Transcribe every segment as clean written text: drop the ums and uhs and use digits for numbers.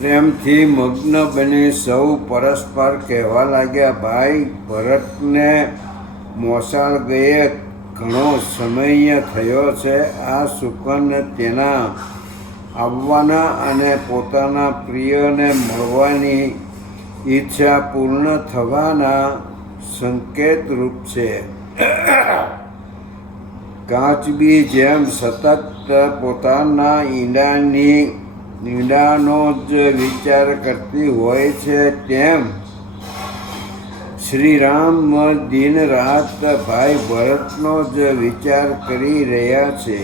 પ્રેમથી મગ્ન બની સૌ પરસ્પર કહેવા લાગ્યા, ભાઈ ભરતને મોસાળ ગયે ઘણો સમય થયો છે. આ શુકન તેના આવવાના અને પોતાના પ્રિયને મળવાની ઈચ્છા પૂર્ણ થવાના સંકેત રૂપ છે. કાચબી જેમ સતત પોતાના ઈંડાનો જ વિચાર કરતી હોય છે, તેમ શ્રીરામ દિન રાત ભાઈ ભરતનો જ વિચાર કરી રહ્યા છે.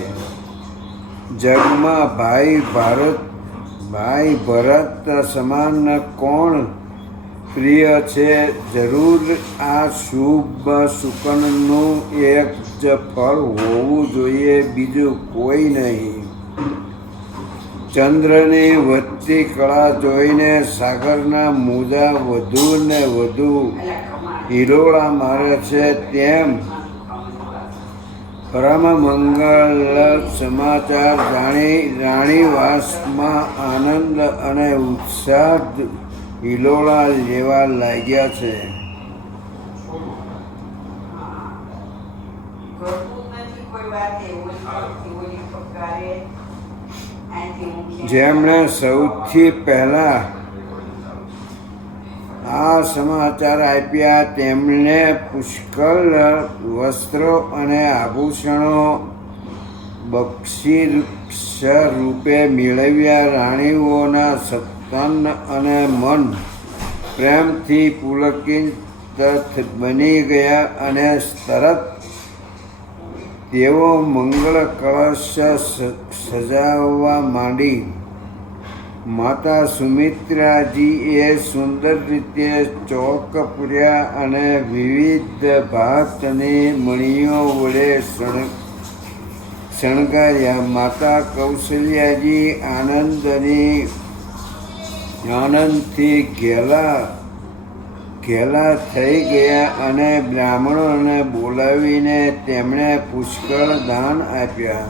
જગમાં ભાઈ ભરત સમાન કોણ પ્રિય છે? જરૂર આ શુભ શુકનનું એક જ ફળ હોવું જોઈએ, બીજું કોઈ નહીં. ચંદ્રની વધતી કળા જોઈને સાગરના મોજા વધુ ને વધુ હિલોળા મારે છે, તેમ પરમ મંગળ સમાચાર જાણી રાણીવાસમાં આનંદ અને ઉત્સાહ હિલોળા લેવા લાગ્યા છે. જેમણે સૌથી પહેલા આ સમાચાર આપ્યા તેમણે પુષ્કળ વસ્ત્રો અને આભૂષણો બક્ષિસ રૂપે મેળવ્યા. રાણીઓના તન અને મન પ્રેમથી પુલકિત બની ગયા અને તરત તેઓ મંગળ કળશ સજાવવા માંડી. માતા સુમિત્રાજીએ સુંદર રીતે ચોક પૂર્યા અને વિવિધ ભાતની મણીઓ વડે શણગાર્યા. માતા કૌશલ્યાજી આનંદથી ઘેલા થઈ ગયા અને બ્રાહ્મણોને બોલાવીને તેમણે પુષ્કળ દાન આપ્યા.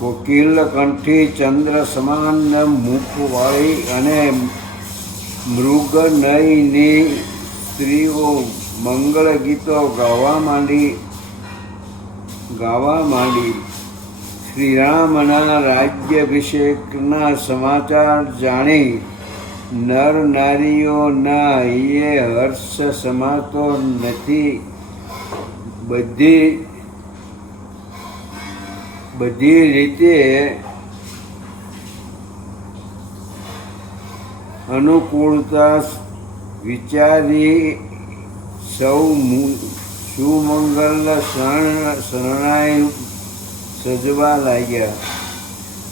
કોકિલ કંઠી, ચંદ્ર સમાન મુખવાળી અને મૃગનયની સ્ત્રીઓ મંગળ ગીતો ગાવા માંડી. શ્રીરામના રાજ્યાભિષેકના સમાચાર જાણી નર નારીઓના હૈયે હર્ષ સમાતો નથી. બધી રીતે અનુકૂળતા વિચારી સૌ સુમંગલ શરણાઈ સજવા લાગ્યા.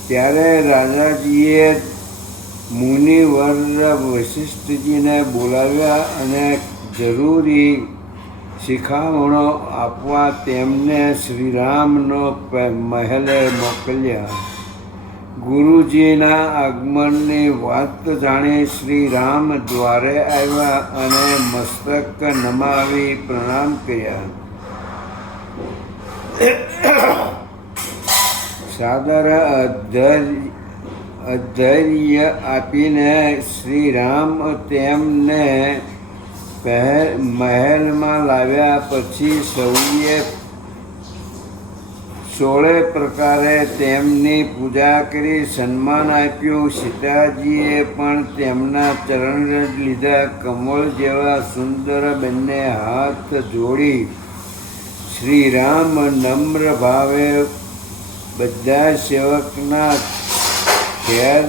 ત્યારે રાજાજીએ મુનિવર વશિષ્ઠજીને બોલાવ્યા અને જરૂરી શિખામણો આપવા તેમને શ્રીરામનો મહેલે મોકલ્યા. ગુરુજીના આગમનની વાત જાણી શ્રીરામ દ્વારે આવ્યા અને મસ્તક નમાવી પ્રણામ કર્યા. સાદર અધૈર્ય આપીને શ્રી રામ તેમને મહેલમાં લાવ્યા. પછી સૌએ 16 પ્રકારે તેમની પૂજા કરી, સન્માન આપ્યું. સીતાજીએ પણ તેમના ચરણ લીધા. કમળ જેવા સુંદર બંને હાથ જોડી શ્રી રામ નમ્ર ભાવે બધા સેવકના ઘેર.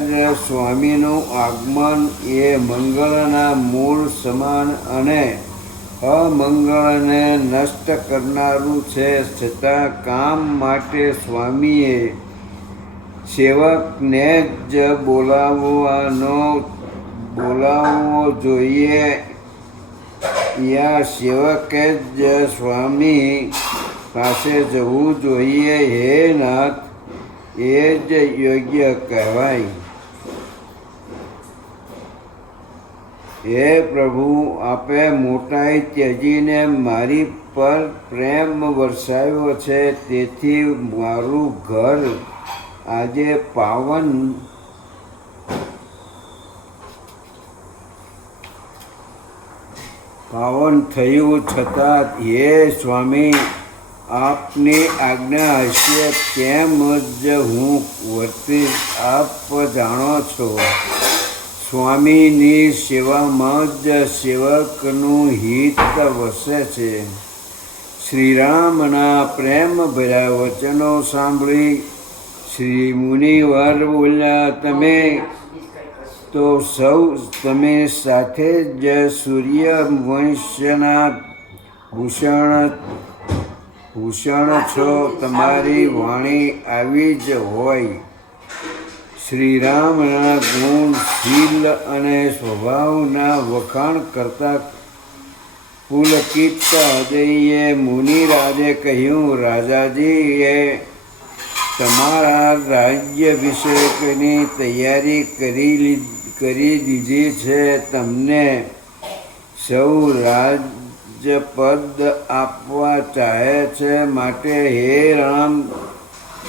સ્વામીનું આગમન એ મંગળના મૂળ સમાન અને અમંગળને નષ્ટ કરનારું છે. છતાં કામ માટે સ્વામીએ સેવકને જ બોલાવવો જોઈએ યા સેવકે જ સ્વામી પાસે જવું જોઈએ? હે નાથ, એ જ યોગ્ય કહેવાય. હે પ્રભુ, આપે મોટાઈ ત્યજીને મારી પર પ્રેમ વરસાવ્યો છે. તેથી મારું ઘર આજે પાવન થયું. છતાં હે સ્વામી, આપની આજ્ઞા હશે તેમ જ હું વર્તીશ. આપ જાણો છો, સ્વામીની સેવામાં જ સેવકનું હિત વસે છે. શ્રીરામના પ્રેમ ભર્યા વચનો સાંભળી શ્રી મુનિવર બોલ્યા, તમે સાથે જ સૂર્યવંશના ભૂષણ છો. તમારી વાણી આવી જ હોય. શ્રીરામના ગુણ, શીલ અને સ્વભાવના વખાણ કરતા પુલકિત હૃદયે મુનિરાજે કહ્યું, રાજાજીએ તમારા રાજ્યાભિષેકની તૈયારી કરી દીધી છે. તમને સૌ રાજપદ આપવા ચાહે છે. માટે હે રામ,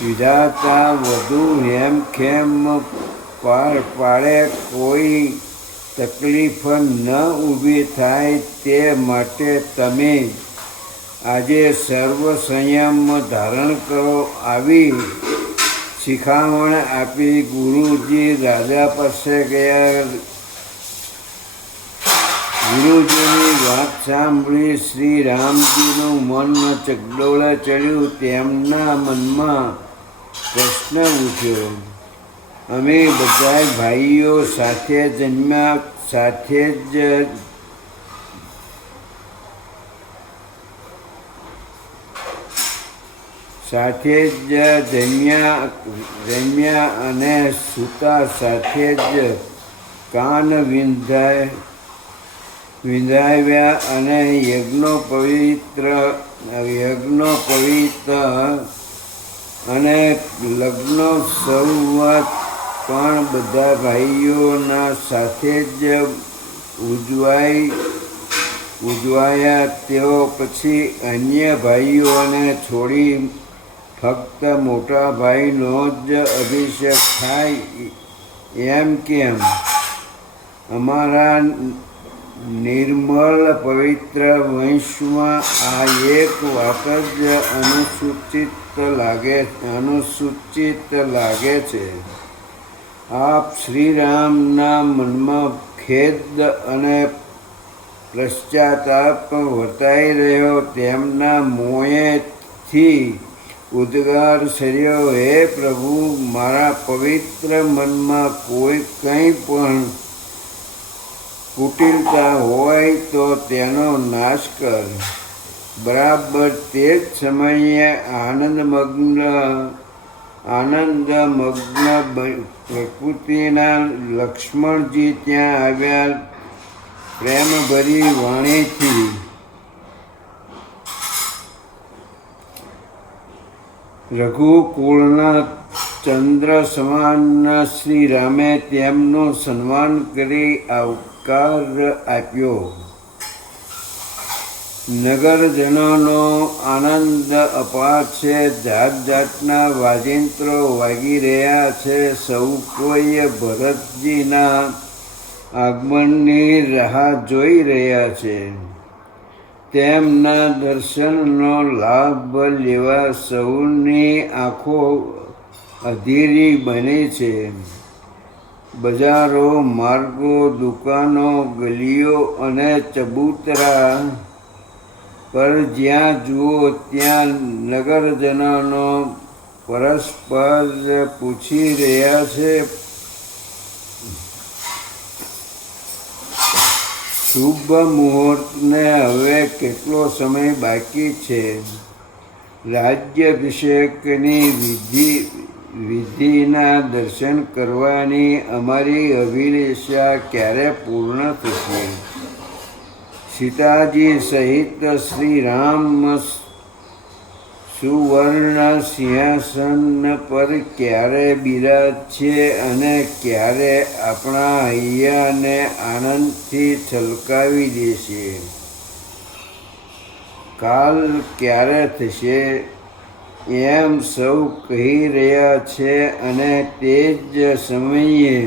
વિધાતા વધુ હેમખેમ પાડે કોઈ તકલીફ ન ઊભી થાય તે માટે તમે આજે સર્વ સંયમ ધારણ કરો. આવી શિખામણ આપી ગુરુજી રાજા પાસે ગયા. ગુરુજીની વાત સાંભળી શ્રી રામજીનું મન ચગડોળ ચડ્યું. તેમના મનમાં પ્રશ્ન ઉઠ્યો, અમે બધા ભાઈઓ સાથે જન્મ્યા, સાથે જ જન્મ્યા અને સૂતા, સાથે જ કાન વિંધાવ્યા અને યજ્ઞોપવિત અને લગ્નોત્સવ પણ બધા ભાઈઓના સાથે જ ઉજવાયા. તેઓ પછી અન્ય ભાઈઓને છોડી ફક્ત મોટા ભાઈનો જ અભિષેક થાય, એમ કેમ? અમારા નિર્મળ પવિત્ર વંશમાં આ એક વાત જ અનુસૂચિત લાગે છે. આપ શ્રીરામના મનમાં ખેદ અને પશ્ચાતાપ વર્તાઈ રહ્યો. તેમના મોંએથી ઉદ્ગાર સર્યો, હે પ્રભુ, મારા પવિત્ર મનમાં કંઈ પણ કુટિલતા હોય તો તેનો નાશ કર. બરાબર તે જ સમયે આનંદમગ્ન પ્રકૃતિના લક્ષ્મણજી ત્યાં આવ્યા. પ્રેમભરી વાણીથી રઘુકુળના ચંદ્ર સમાન શ્રી રામે તેમનું સન્માન કરી આવકાર આપ્યો. નગરજનોનો આનંદ અપાર છે. જાત જાતના વાજિંત્રો વાગી રહ્યા છે. સૌ કોઈ ભરતજીના આગમનની રાહ જોઈ રહ્યા છે. તેમના દર્શનનો લાભ લેવા સૌની આંખો અધીરી બની છે. બજારો, માર્ગો, દુકાનો, ગલીઓ અને ચબૂતરા પર જ્યાં જુઓ ત્યાં નગરજનો પરસ્પર પૂછી રહ્યા છે, શુભ મુહૂર્તને હવે કેટલો સમય બાકી છે? રાજ્યાભિષેકની વિધિના દર્શન કરવાની અમારી અભિલાષા ક્યારે પૂર્ણ થશે? સીતાજી સહિત શ્રી રામ સુવર્ણ સિંહાસન પર ક્યારે બિરાજશે અને ક્યારે આપણા હૈયાને આનંદથી છલકાવી દેશે? કાલ ક્યારે થશે એમ સૌ કહી રહ્યા છે અને તે જ સમયે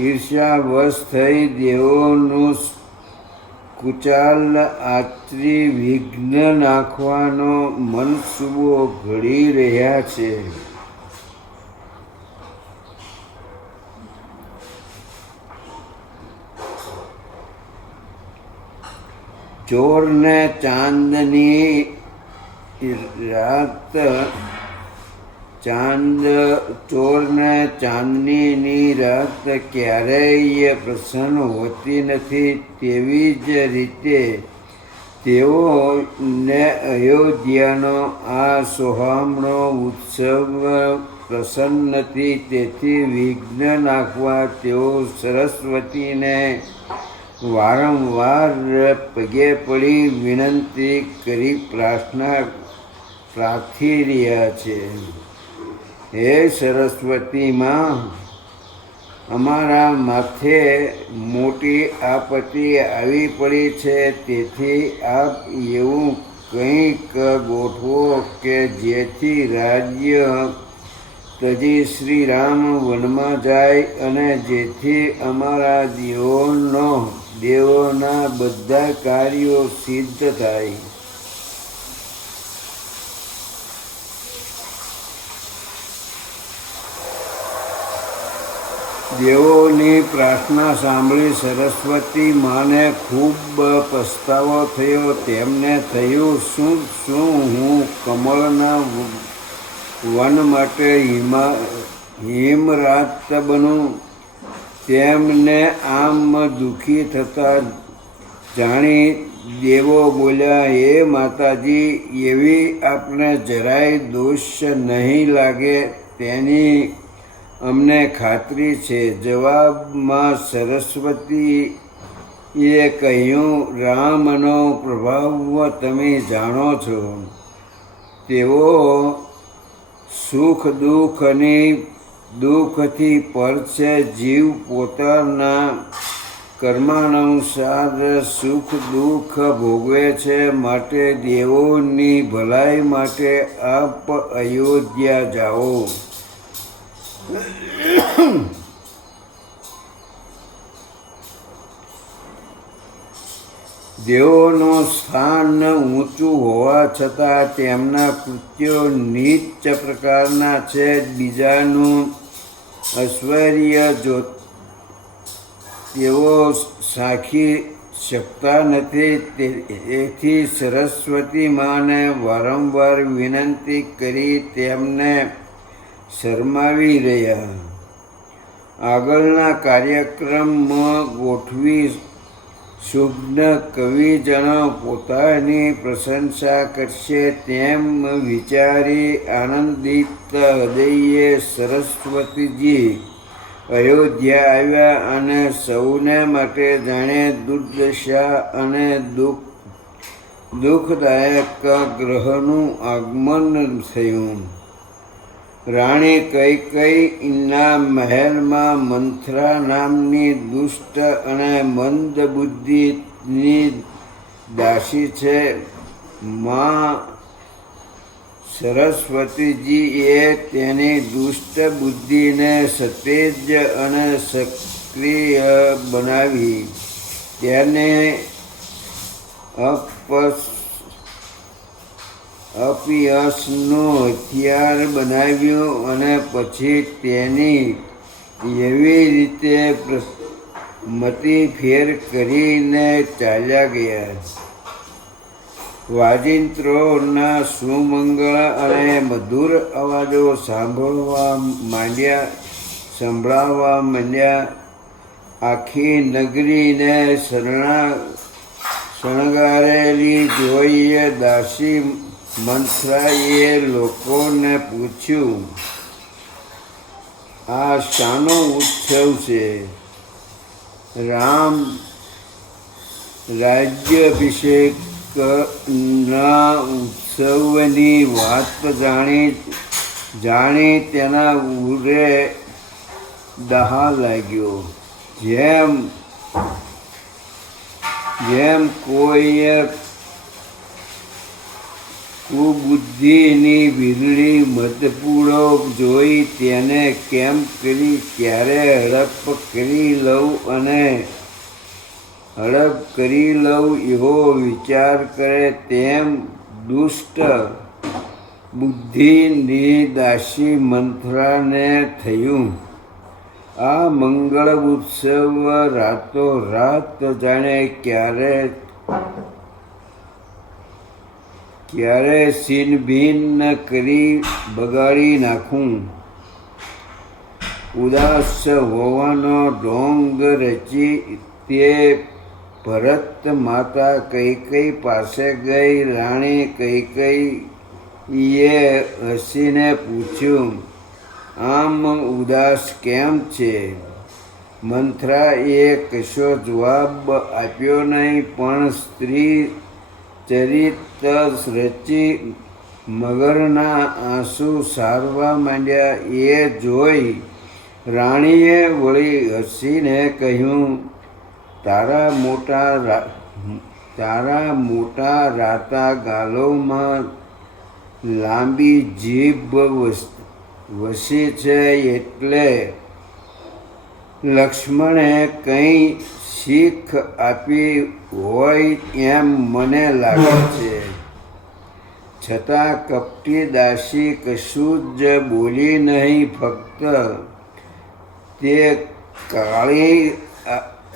ઈર્ષ્યાવશ થઈ દેવોનું કુચાલ આચરી વિઘ્ન નાખવાનો મનસૂબો ઘડી રહ્યા છે. ચોરને ચાંદની રાત ક્યારેય પ્રસન્ન હોતી નથી. તેવી જ રીતે તેઓને અયોધ્યાનો આ સોહામણો ઉત્સવ પ્રસન્ન નથી. તેથી વિઘ્ન નાખવા તેઓ સરસ્વતીને વારંવાર પગે પડી વિનંતી કરી પ્રાર્થી રહ્યા છે. હે સરસ્વતી માં, અમારા માથે મોટી આપત્તિ આવી પડી છે. તેથી આપ એવું કંઈક ગોઠવો કે જેથી રાજ્ય તજી શ્રી રામ વનમાં જાય અને જેથી અમારા દેવોના બધા કાર્યો સિદ્ધ થાય. દેવોની પ્રાર્થના સાંભળી સરસ્વતી માને ખૂબ પસ્તાવો થયો. તેમને થયું, શું હું કમળના વન માટે હિમરાત બનું? તેમને આમ દુઃખી થતા જાણી દેવો બોલ્યા, હે માતાજી, એવી આપને જરાય દોષ નહીં લાગે તેની અમને ખાતરી છે. જવાબમાં સરસ્વતીએ કહ્યું, રામનો પ્રભાવ તમે જાણો છો. તેઓ સુખ દુઃખથી પર છે. જીવ પોતાના કર્માનુસાર સુખ દુઃખ ભોગવે છે. માટે દેવોની ભલાઈ માટે આપ અયોધ્યા જાઓ. દેવોનું સ્થાન ઊંચું હોવા છતાં તેમના કૃત્યો નીચ પ્રકારના છે. બીજાનું ઐશ્વર્ય જો તેઓ સાખી શકતા નથી. તેથી સરસ્વતી માને વારંવાર વિનંતી કરી તેમને શરમાવી રહ્યા. આગળના કાર્યક્રમમાં ગોઠવી શુભ્ન કવિજનો પોતાની પ્રશંસા કરશે તેમ વિચારી આનંદિત હૃદયે સરસ્વતીજી અયોધ્યા આવ્યા અને સૌને માટે જાણે દુર્દશા અને દુઃખદાયક ગ્રહનું આગમન થયું. રાણી કૈકેયીના મહેલમાં મંથરા નામની દુષ્ટ અને મંદ બુદ્ધિની દાસી છે. માં સરસ્વતીજીએ તેની દુષ્ટ બુદ્ધિને સતેજ અને સક્રિય બનાવી, તેને અપયશનું હથિયાર બનાવ્યું અને પછી તેની એવી રીતે મતિ ફેર કરીને ચાલ્યા ગયા. વાજિંત્રોના સુમંગળ અને મધુર અવાજો સંભળાવવા માંડ્યા. આખી નગરીને શણગારેલી જોઈને દાસી મંથરાએ લોકોને પૂછ્યું, આ શાનો ઉત્સવ છે? રામ રાજ્યાભિષેકના ઉત્સવની વાત જાણી તેના ઉરે દહા લાગ્યો. જેમ કોઈ કુબુદ્ધિની વીરડી મધપૂડો જોઈ તેને કેમ કરી ક્યારે હડપ કરી લઉં એવો વિચાર કરે, તેમ દુષ્ટ બુદ્ધિની દાસી મંથરાને થયું. આ મંગળ ઉત્સવ રાતોરાત જાણે ક્યારે છીનભીન કરી બગાડી નાખું. ઉદાસ હોવાનો ઢોંગ રચી તે ભરત માતા કૈકેયી પાસે ગઈ. રાણી કૈકેયીએ હસીને પૂછ્યું, આમ ઉદાસ કેમ છે? મંથરાએ કશો જવાબ આપ્યો નહીં, પણ સ્ત્રી ચરિત રચી મગરના આંસુ સારવા માંડ્યા. એ જોઈ રાણીએ વળી હસીને કહ્યું, તારા મોટા રાતા ગાલોમાં લાંબી જીભ વસી છે, એટલે લક્ષ્મણે કંઈ શીખ આપી હોય એમ મને લાગે છે. છતાં કપટી દાસી કશું જ બોલી નહીં, ફક્ત તે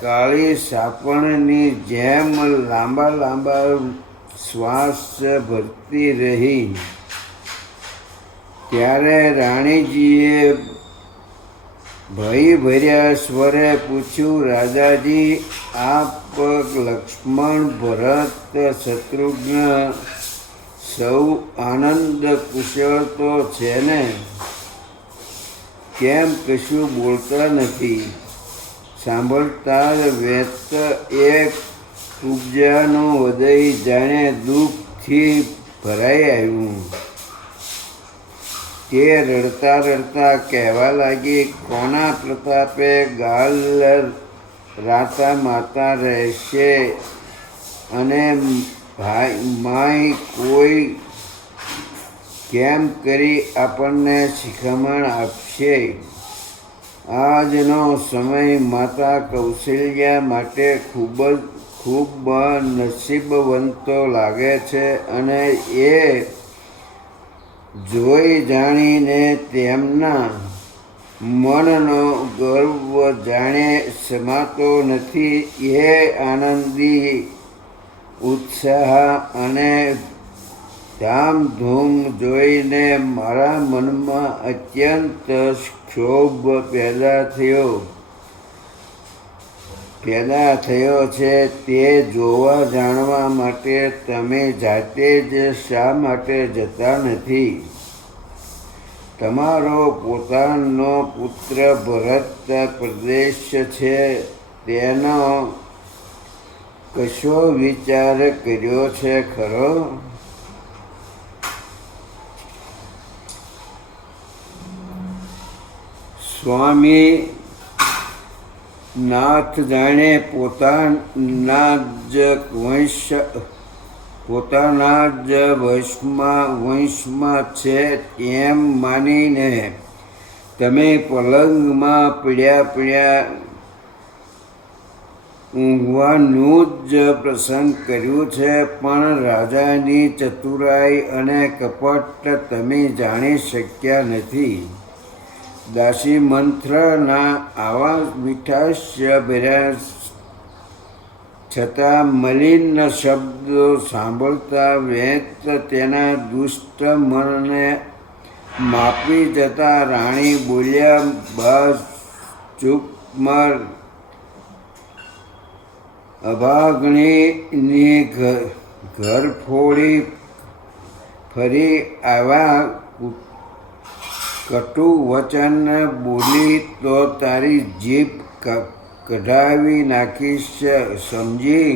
કાળી સાપણની જેમ લાંબા શ્વાસ ભરતી રહી. ત્યારે રાણીજીએ ભયભર્યા સ્વરે પૂછ્યું, રાજાજી, આપ લક્ષ્મણ, ભરત, શત્રુઘ્ન સૌ આનંદ કુશળ તો છે ને? કેમ કશું બોલતા નથી? સાંભળતા વ્યસ્ત એક ઉપજાનું હૃદય જાણે દુઃખથી ભરાઈ આવ્યું. તે રડતા કહેવા લાગી, કોના પ્રતાપે ગાલ રાતા માતા રહેશે અને માય કોઈ કેમ કરી આપણને શિખામણ આપશે? આજનો સમય માતા કૌશલ્યા માટે ખૂબ નસીબવંતો લાગે છે, અને એ જોઈ જાણીને તેમના મનનો ગર્વ જાણે સમાતો નથી. એ આનંદી ઉત્સાહ અને ધામધૂમ જોઈને મારા મનમાં અત્યંત ક્ષોભ પેદા થયો છે. તે જોવા જાણવા માટે તમે જાતે જ શા માટે જતા નથી? તમારો પોતાનો પુત્ર ભરત પ્રદેશ છે, તેનો કશો વિચાર કર્યો છે ખરો? સ્વામી નાથ જાણે પોતાના જ વંશમાં છે એમ માનીને તમે પલંગમાં પડ્યા ઊંઘવાનું જ પ્રસંગ કર્યું છે, પણ રાજાની ચતુરાઈ અને કપટ તમે જાણી શક્યા નથી. દાસી મંત્રના આવા મીઠાશ ભર્યા છતાં મલિન શબ્દો સાંભળતા વેત તેના દુષ્ટ મનને માપી જતા રાણી બોલ્યા, બસ ચૂપ મર. અભાગણીની ઘર ફોડી ફરી આવા કટુ વચન બોલી તો તારી જીભ કઢાવી નાખીશ સમજી.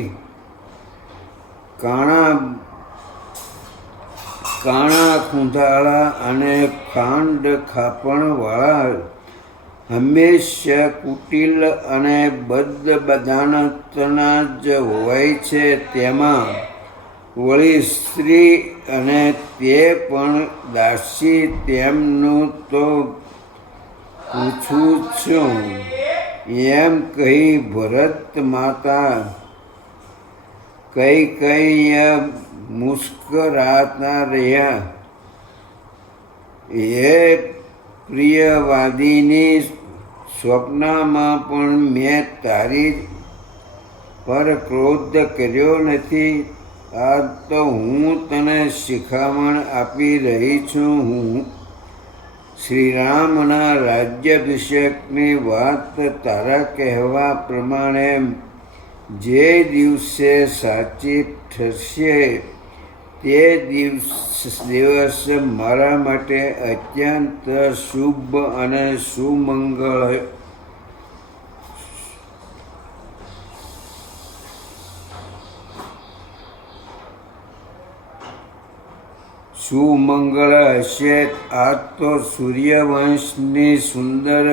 કાણા ખૂંધાળા અને ખાંડ ખાપણવાળા હંમેશા કુટિલ અને બદદાનતના જ હોય છે, તેમાં વળી સ્ત્રી અને તે પણ દાસી, તેમનું તો પૂછું છું. એમ કહી ભરત માતા કઈ મુસ્કરાતા રહ્યા. હે પ્રિયવાદિની, સ્વપ્નમાં પણ મેં તારી પર ક્રોધ કર્યો નથી. આ તો હું તને શિખામણ આપી રહી છું. હું શ્રીરામના રાજ્યાભિષેકની વાત તારા કહેવા પ્રમાણે જે દિવસે સાચી ઠરશે તે દિવસ મારા માટે અત્યંત શુભ અને સુમંગળ હશે. આ તો સૂર્યવંશની સુંદર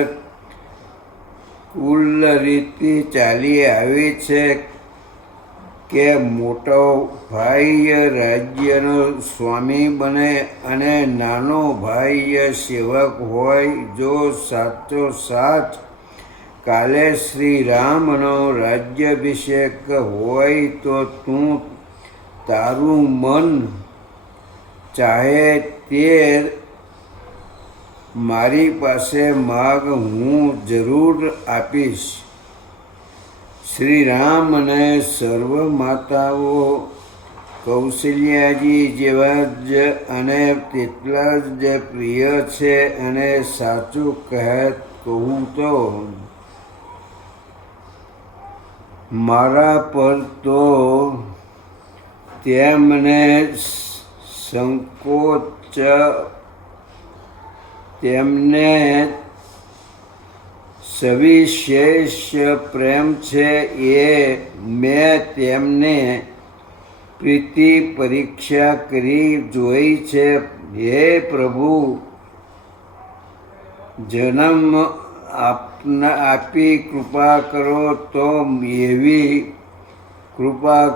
કુલરીતિ ચાલી આવી છે કે મોટો ભાઈ રાજ્યનો સ્વામી બને અને નાનો ભાઈ સેવક હોય. જો સાચો સાચ કાલે શ્રી રામનો રાજ્યાભિષેક હોય તો તું તારું મન ચાહે તે મારી પાસે માગ, હું જરૂર આપીશ. શ્રી રામને સર્વ માતાઓ કૌશલ્યાજી જેવા જ અને તેટલા જ પ્રિય છે. અને સાચું કહું તો મારા પર તો તેમને સવિશેષ પ્રેમ છે. એ મેં તેમને પ્રીતિ પરીક્ષા કરી જોઈ છે. હે પ્રભુ, જન્મ આપી કૃપા કરો તો એવી કૃપા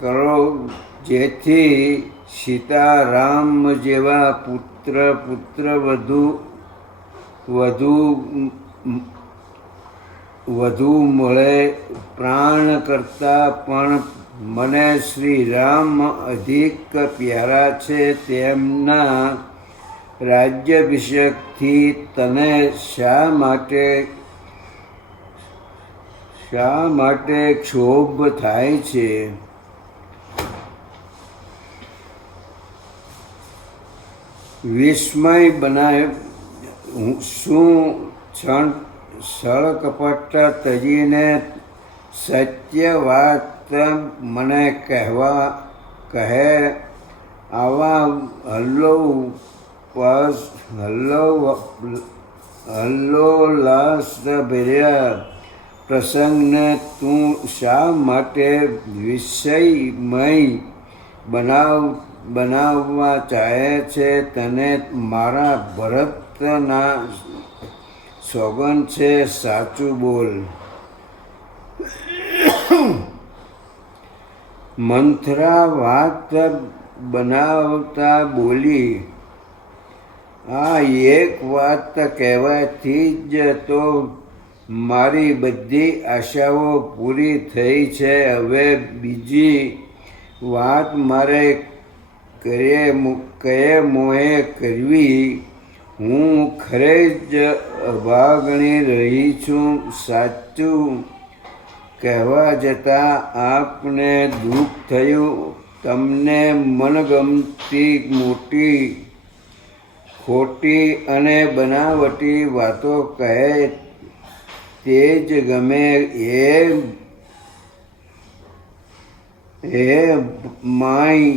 કરો જેથી સીતારામ જેવા પુત્ર વધુ મળે. પ્રાણ કરતાં પણ મને શ્રી રામ અધિક પ્યારા છે. તેમના રાજ્યાભિષેકથી તને શા માટે ક્ષોભ થાય છે? વિસ્મય બનાવ. શું છળકપટ તજીને સત્ય વાત મને કહે? આવા હલ્લોલાસભર્યા પ્રસંગને તું શા માટે વિષયમય બનાવવા ચાહે છે? તને મારા ભરતના સોગંદ છે, સાચું બોલ. મંથરા વાત બનાવતા બોલી, આ એક વાત કહેવાથી જ તો મારી બધી આશાઓ પૂરી થઈ છે. હવે બીજી વાત મારે કયે મોહે કરવી? હું ખરે જ અભાગણી રહી છું. સાચું કહેવા જતાં આપને દુઃખ થયું. તમને મનગમતી મોટી ખોટી અને બનાવટી વાતો કહે તે જ ગમે. હે માય,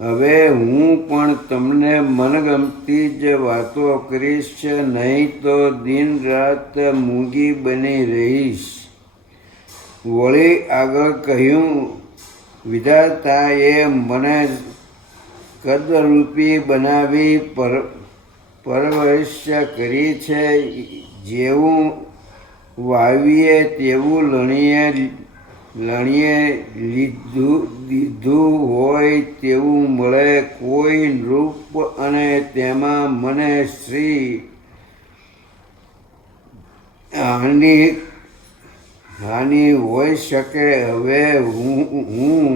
હવે હું પણ તમને મનગમતી જ વાતો કરીશ, નહીં તો દિન રાત મૂંગી બની રહીશ. વળી આગળ કહ્યું, વિધાતાએ મને કદરૂપી બનાવી પરવરિશ કરી છે. જેવું વાવીએ તેવું લણીએ દીધું હોય તેવું મળે. કોઈ રૂપ અને તેમાં મને શ્રી હાનિ હોઈ શકે. હવે હું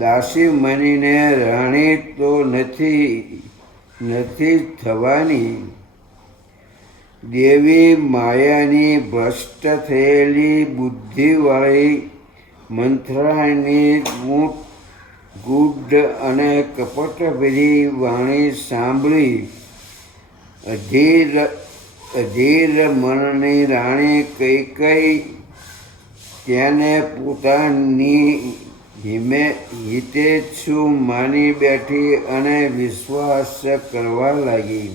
દાસી બનીને રાણી તો નથી થવાની. દેવી માયાની ભ્રષ્ટ થયેલી બુદ્ધિવાળી મંથરાની ગૂઢ અને કપટભરી વાણી સાંભળી અધીર મનની રાણી કૈકેયી તેને પોતાની હિતેચ્છુ માની બેઠી અને વિશ્વાસ કરવા લાગી.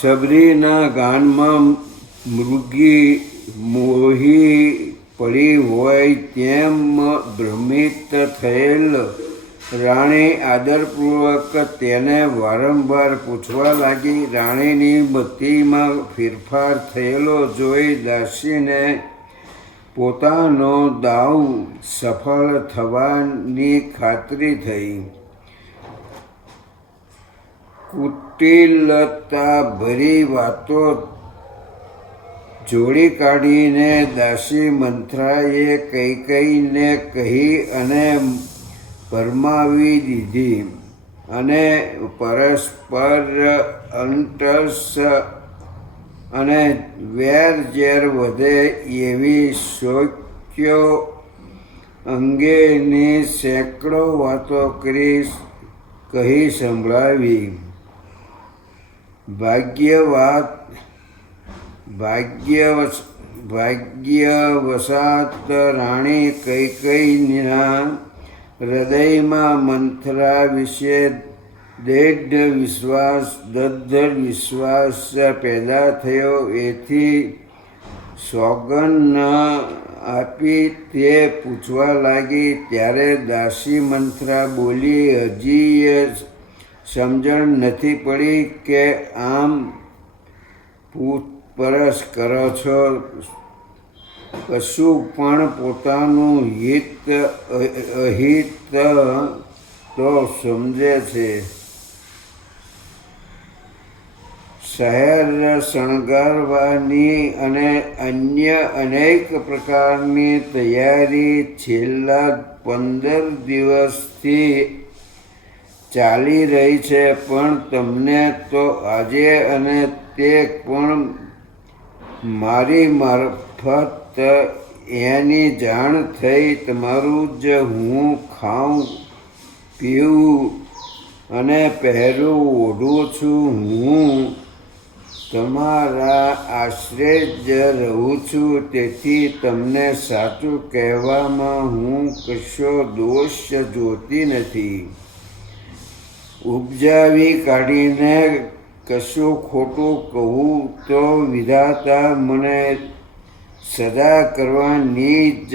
સબરીના ગાનમાં મૃગી મોહી પડી હોય તેમ ભ્રમિત થયેલ રાણી આદરપૂર્વક તેને વારંવાર પૂછવા લાગી. રાણીની મતિમાં ફેરફાર થયેલો જોઈ દાસીને પોતાનો દાવ સફળ થવાની ખાતરી થઈ. કુટિલતા ભરી વાતો જોડી કાઢીને દાસી મંથરાએ કૈકેયીને કહી અને ભરમાવી દીધી. અને પરસ્પર અંટસ અને વેર ઝેર વધે એવી શોક્યો અંગેની સેંકડો વાતો કહી સંભળાવી. ભાગ્યવશાત રાણી કૈકેયીના હૃદયમાં મંથરા વિશે દૃઢ વિશ્વાસ પેદા થયો. એથી સોગંદ આપી તે પૂછવા લાગી. ત્યારે દાસી મંથરા બોલી, હજી સમજણ નથી પડી કે આમ પૂછપરછ કરો છો? કશું પણ પોતાનું અહિત તો સમજે છે. શહેર શણગારવાની અને અન્ય અનેક પ્રકારની તૈયારી છેલ્લા 15 દિવસથી ચાલી રહી છે. પણ તમને તો આજે અને તે પણ મારી મારફત એની જાણ થઈ. તમારું જ હું ખાઉં પીવું અને પહેરું ઓઢું છું. હું તમારા આશરે જ રહું છું. તેથી તમને સાચું કહેવામાં હું કશો દોષ જોતી નથી. ઉપજાવી કાઢીને કશું ખોટું કહું તો વિધાતા મને સજા કરવાની જ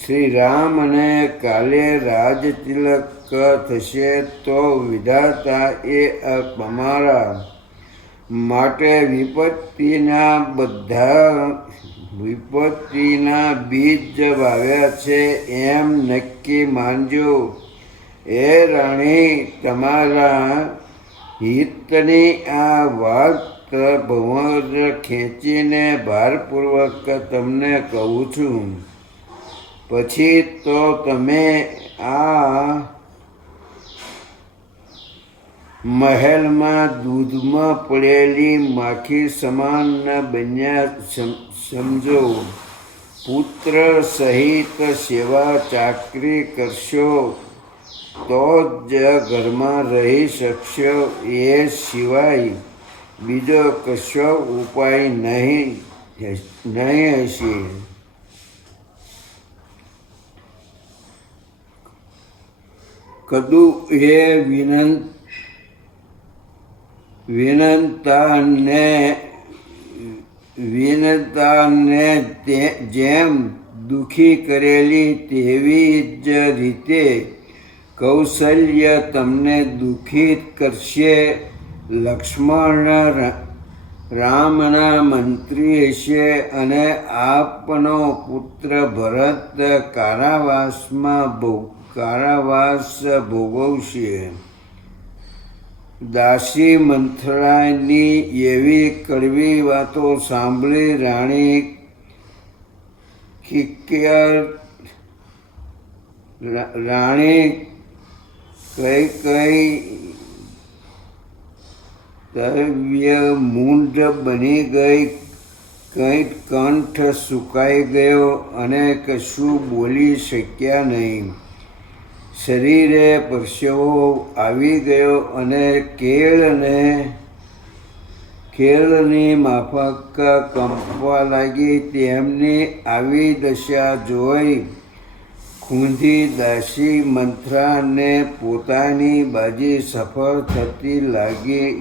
શ્રી રામ અને કાલે રાજતિલક થશે તો વિધાતા એ તમારા માટે વિપત્તિના બીજ વાવ્યા છે એમ નક્કી માનજો. એ રાણી, તમારા હિતની આ વાત ભવર ખેંચીને ભારપૂર્વક તમને કહું છું. પછી તો તમે આ મહેલમાં દૂધમાં પડેલી માખી સમાન બન્યા સમજો. પુત્ર સહિત સેવા ચાકરી કરશો તો જ ઘરમાં રહી શકશો. એ સિવાય બીજો કશો ઉપાય નહીં હશે. કદુ એ વિનતાને જેમ દુઃખી કરેલી તેવી જ રીતે કૌશલ્ય તમને દુઃખિત કરશે. લક્ષ્મણ રામના મંત્રી હશે અને આપનો પુત્ર ભરત કારાવાસ ભોગવશે. દાસી મંથરાની એવી કડવી વાતો સાંભળી રાણી કઈ તરવ્ય મૂંઢ બની ગઈ. કંઈ કંઠ સુકાઈ ગયો અને કશું બોલી શક્યા નહીં. શરીરે પરસેવો આવી ગયો અને કેળની માફક કંપવા લાગી. તેમની આવી દશા જોઈ ખૂંધી દાસી મંથરાને પોતાની બાજી સફળ થતી લાગી.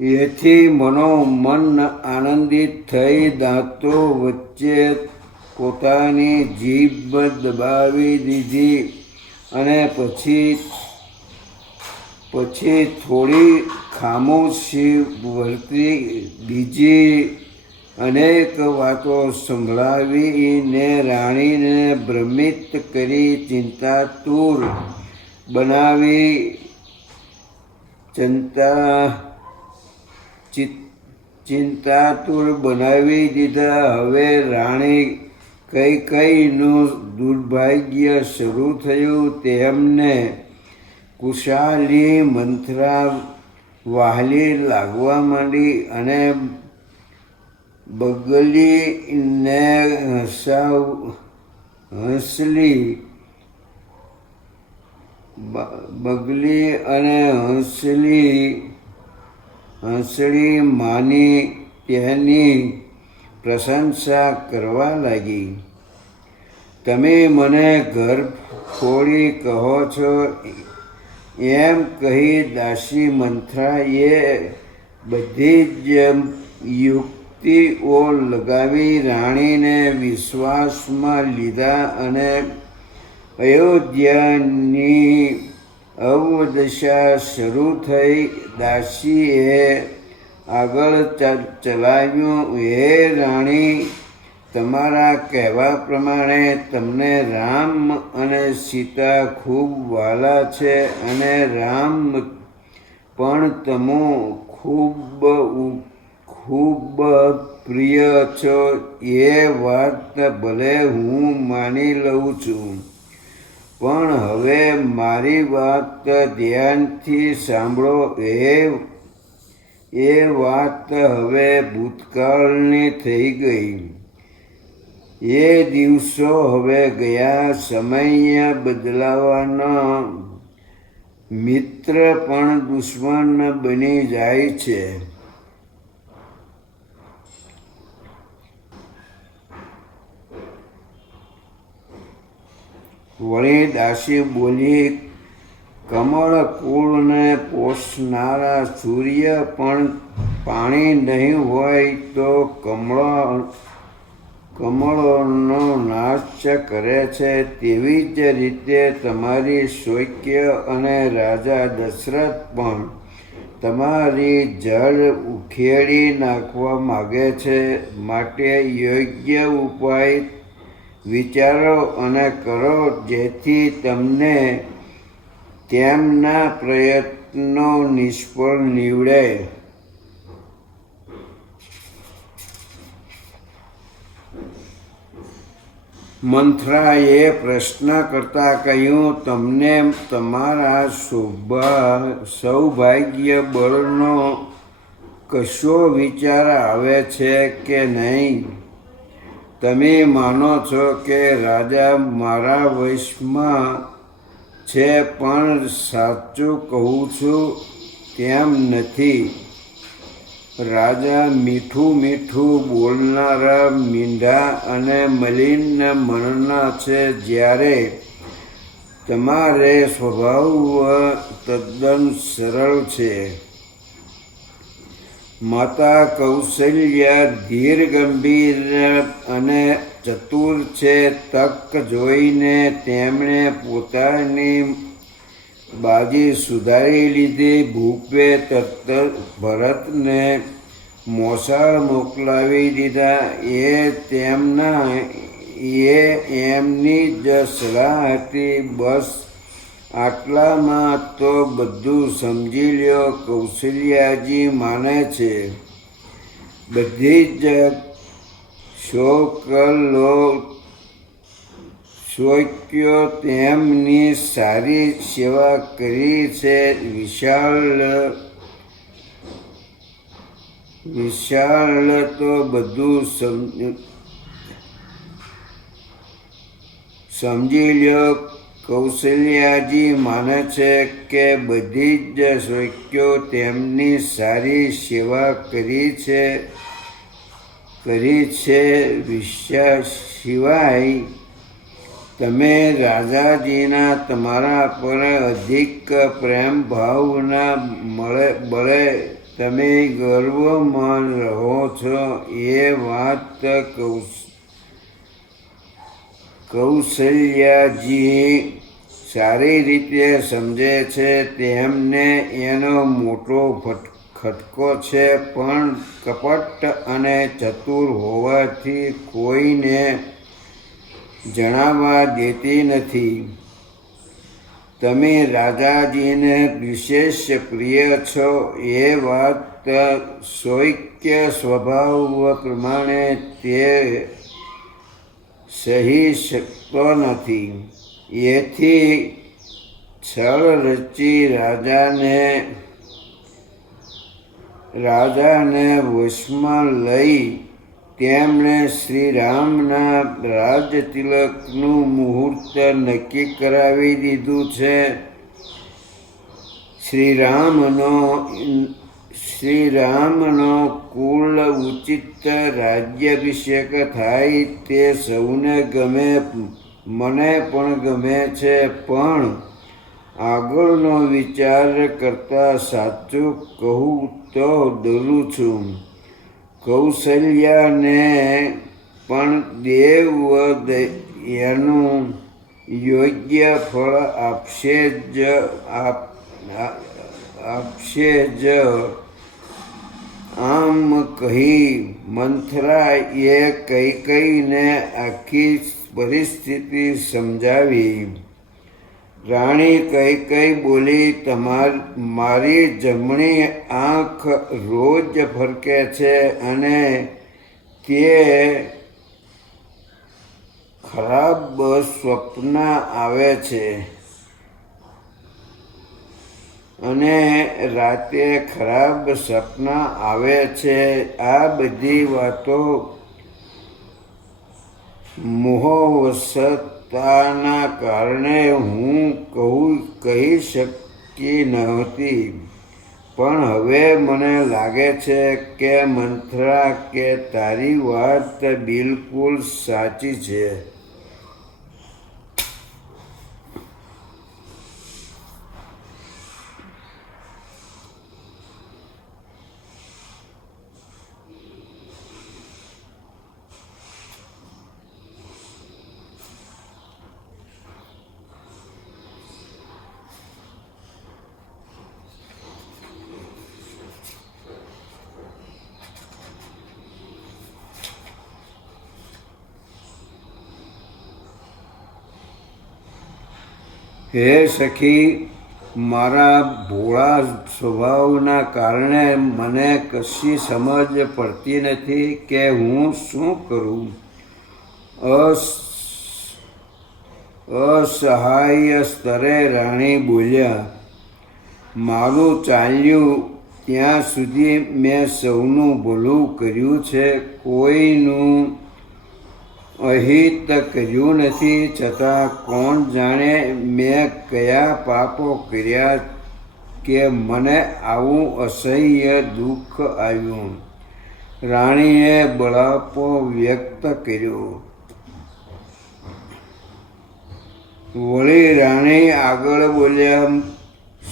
એથી મનોમન આનંદિત થઈ દાંતો વચ્ચે પોતાની જીભ દબાવી દીધી અને પછી થોડી ખામોશી વર્તી બીજી અનેક વાતો સંભળાવીને રાણીને ભ્રમિત કરી ચિંતાતુર બનાવી દીધા. હવે રાણી કૈકેયીનું દુર્ભાગ્ય શરૂ થયું. તેમને કુશાલી મંથરા વહાલી લાગવા માંડી અને હંસળી માની તેની પ્રશંસા કરવા લાગી. તમે મને ઘર ફોડી કહો છો એમ કહી દાસી મંથરાએ બધી જ યુક્તિઓ લગાવી રાણીને વિશ્વાસમાં લીધા અને અયોધ્યાની અવદશા શરૂ થઈ. દાસીએ આગળ ચલાવ્યું, હે રાણી, તમારા કહેવા પ્રમાણે તમને રામ અને સીતા ખૂબ વહાલા છે અને રામ પણ તમો ખૂબ પ્રિય છો. એ વાત ભલે હું માની લઉં છું, પણ હવે મારી વાત ધ્યાનથી સાંભળો. એ વાત હવે ભૂતકાળની થઈ ગઈ. એ દિવસો હવે ગયા. સમય બદલાવાનો. મિત્ર પણ દુશ્મન બની જાય છે. વળી દાસી બોલી, કમળ કુળને પોષનારા સૂર્ય પણ પાણી નહીં હોય તો કમળોનો નાશ કરે છે, તેવી જ રીતે તમારી શોક્ય અને રાજા દશરથ પણ તમારી જડ ઉખેડી નાખવા માગે છે. માટે યોગ્ય ઉપાય વિચારો અને કરો, જેથી તમને તેમના પ્રયત્નો નિષ્ફળ નીવડે. મંથરાએ પ્રશ્ન કરતા કહ્યું, તમને તમારા સૌભાગ્ય બળનો કશો વિચાર આવે છે કે નહીં? તમે માનો છો કે રાજા મારા વશમાં છે, પણ સાચું કહું છું તેમ નથી. રાજા મીઠું મીઠું બોલનારા, મીંઢા અને મલિન મનના છે, જ્યારે તમારે સ્વભાવ તદ્દન સરળ છે. માતા કૌશલ્યા ધીર, ગંભીર અને ચતુર છે. તક જોઈને તેમણે પોતાની બાજી સુધારી લીધી. ભૂપે તરત ભરતને મોસાળ મોકલાવી દીધા. એમની જ સલાહ હતી. બસ આટલામાં તો બધું સમજી લ્યો. કૌશલ્યાજી માને છે બધી જ શોક્યો તેમની સારી સેવા કરી છે. વિશાળ તો બધું સમજી લ્યો. કૌશલ્યાજી માને છે કે બધી જ શોક્યો તેમની સારી સેવા કરી છે. સિવાય તમે રાજાજીના તમારા પર અધિક પ્રેમ ભાવના બળે તમે ગર્વમાં રહો છો, એ વાત કૌશલ્યાજી સારી રીતે સમજે છે. તેમને એનો મોટો ખટકો છે, પણ કપટ અને ચતુર હોવાથી કોઈને જણાવવા દેતી નથી. તમે રાજાજીને વિશેષ પ્રિય છો, એ વાત શોક્ય સ્વભાવ પ્રમાણે તે સહી શકતો નથી. એથી છળ રચી રાજાને વશમાં લઈ તેમણે શ્રીરામના રાજતિલકનું મુહૂર્ત નક્કી કરાવી દીધું છે. શ્રીરામનો કુલ ઉચિત રાજ્યાભિષેક થાય તે સૌને ગમે, મને પણ ગમે છે. પણ આગળનો વિચાર કરતા સાચું કહું તો ડરું છું. કૌશલ્યાને પણ દેવ એનું યોગ્ય ફળ આપશે જ. આમ કહી મંથરાએ કૈકેયીને આખી પરિસ્થિતિ સમજાવી. રાણી કૈકેયી બોલી, મારી જમણી આંખ રોજ ફરકે છે અને તે ખરાબ સ્વપ્ન આવે છે અને રાતે ખરાબ સપના આવે છે. આ બધી વાતો મોહવશતાના કારણે હું કહી શકી નહોતી. પણ હવે મને લાગે છે કે મંથરા, કે તારી વાત બિલકુલ સાચી છે. હે સખી, મારા ભોળા સ્વભાવના કારણે મને કશી સમજ પડતી નથી કે હું શું કરું. અસહાય સ્તરે રાણી બોલ્યા, મારું ચાલ્યું ત્યાં સુધી મેં સૌનું ભલું કર્યું છે, કોઈનું અહિત કર્યું નથી. છતાં કોણ જાણે મેં કયા પાપો કર્યા કે મને આવું અસહ્ય દુઃખ આવ્યું. રાણીએ બળાપો વ્યક્ત કર્યો. વળી રાણી આગળ બોલ્યા,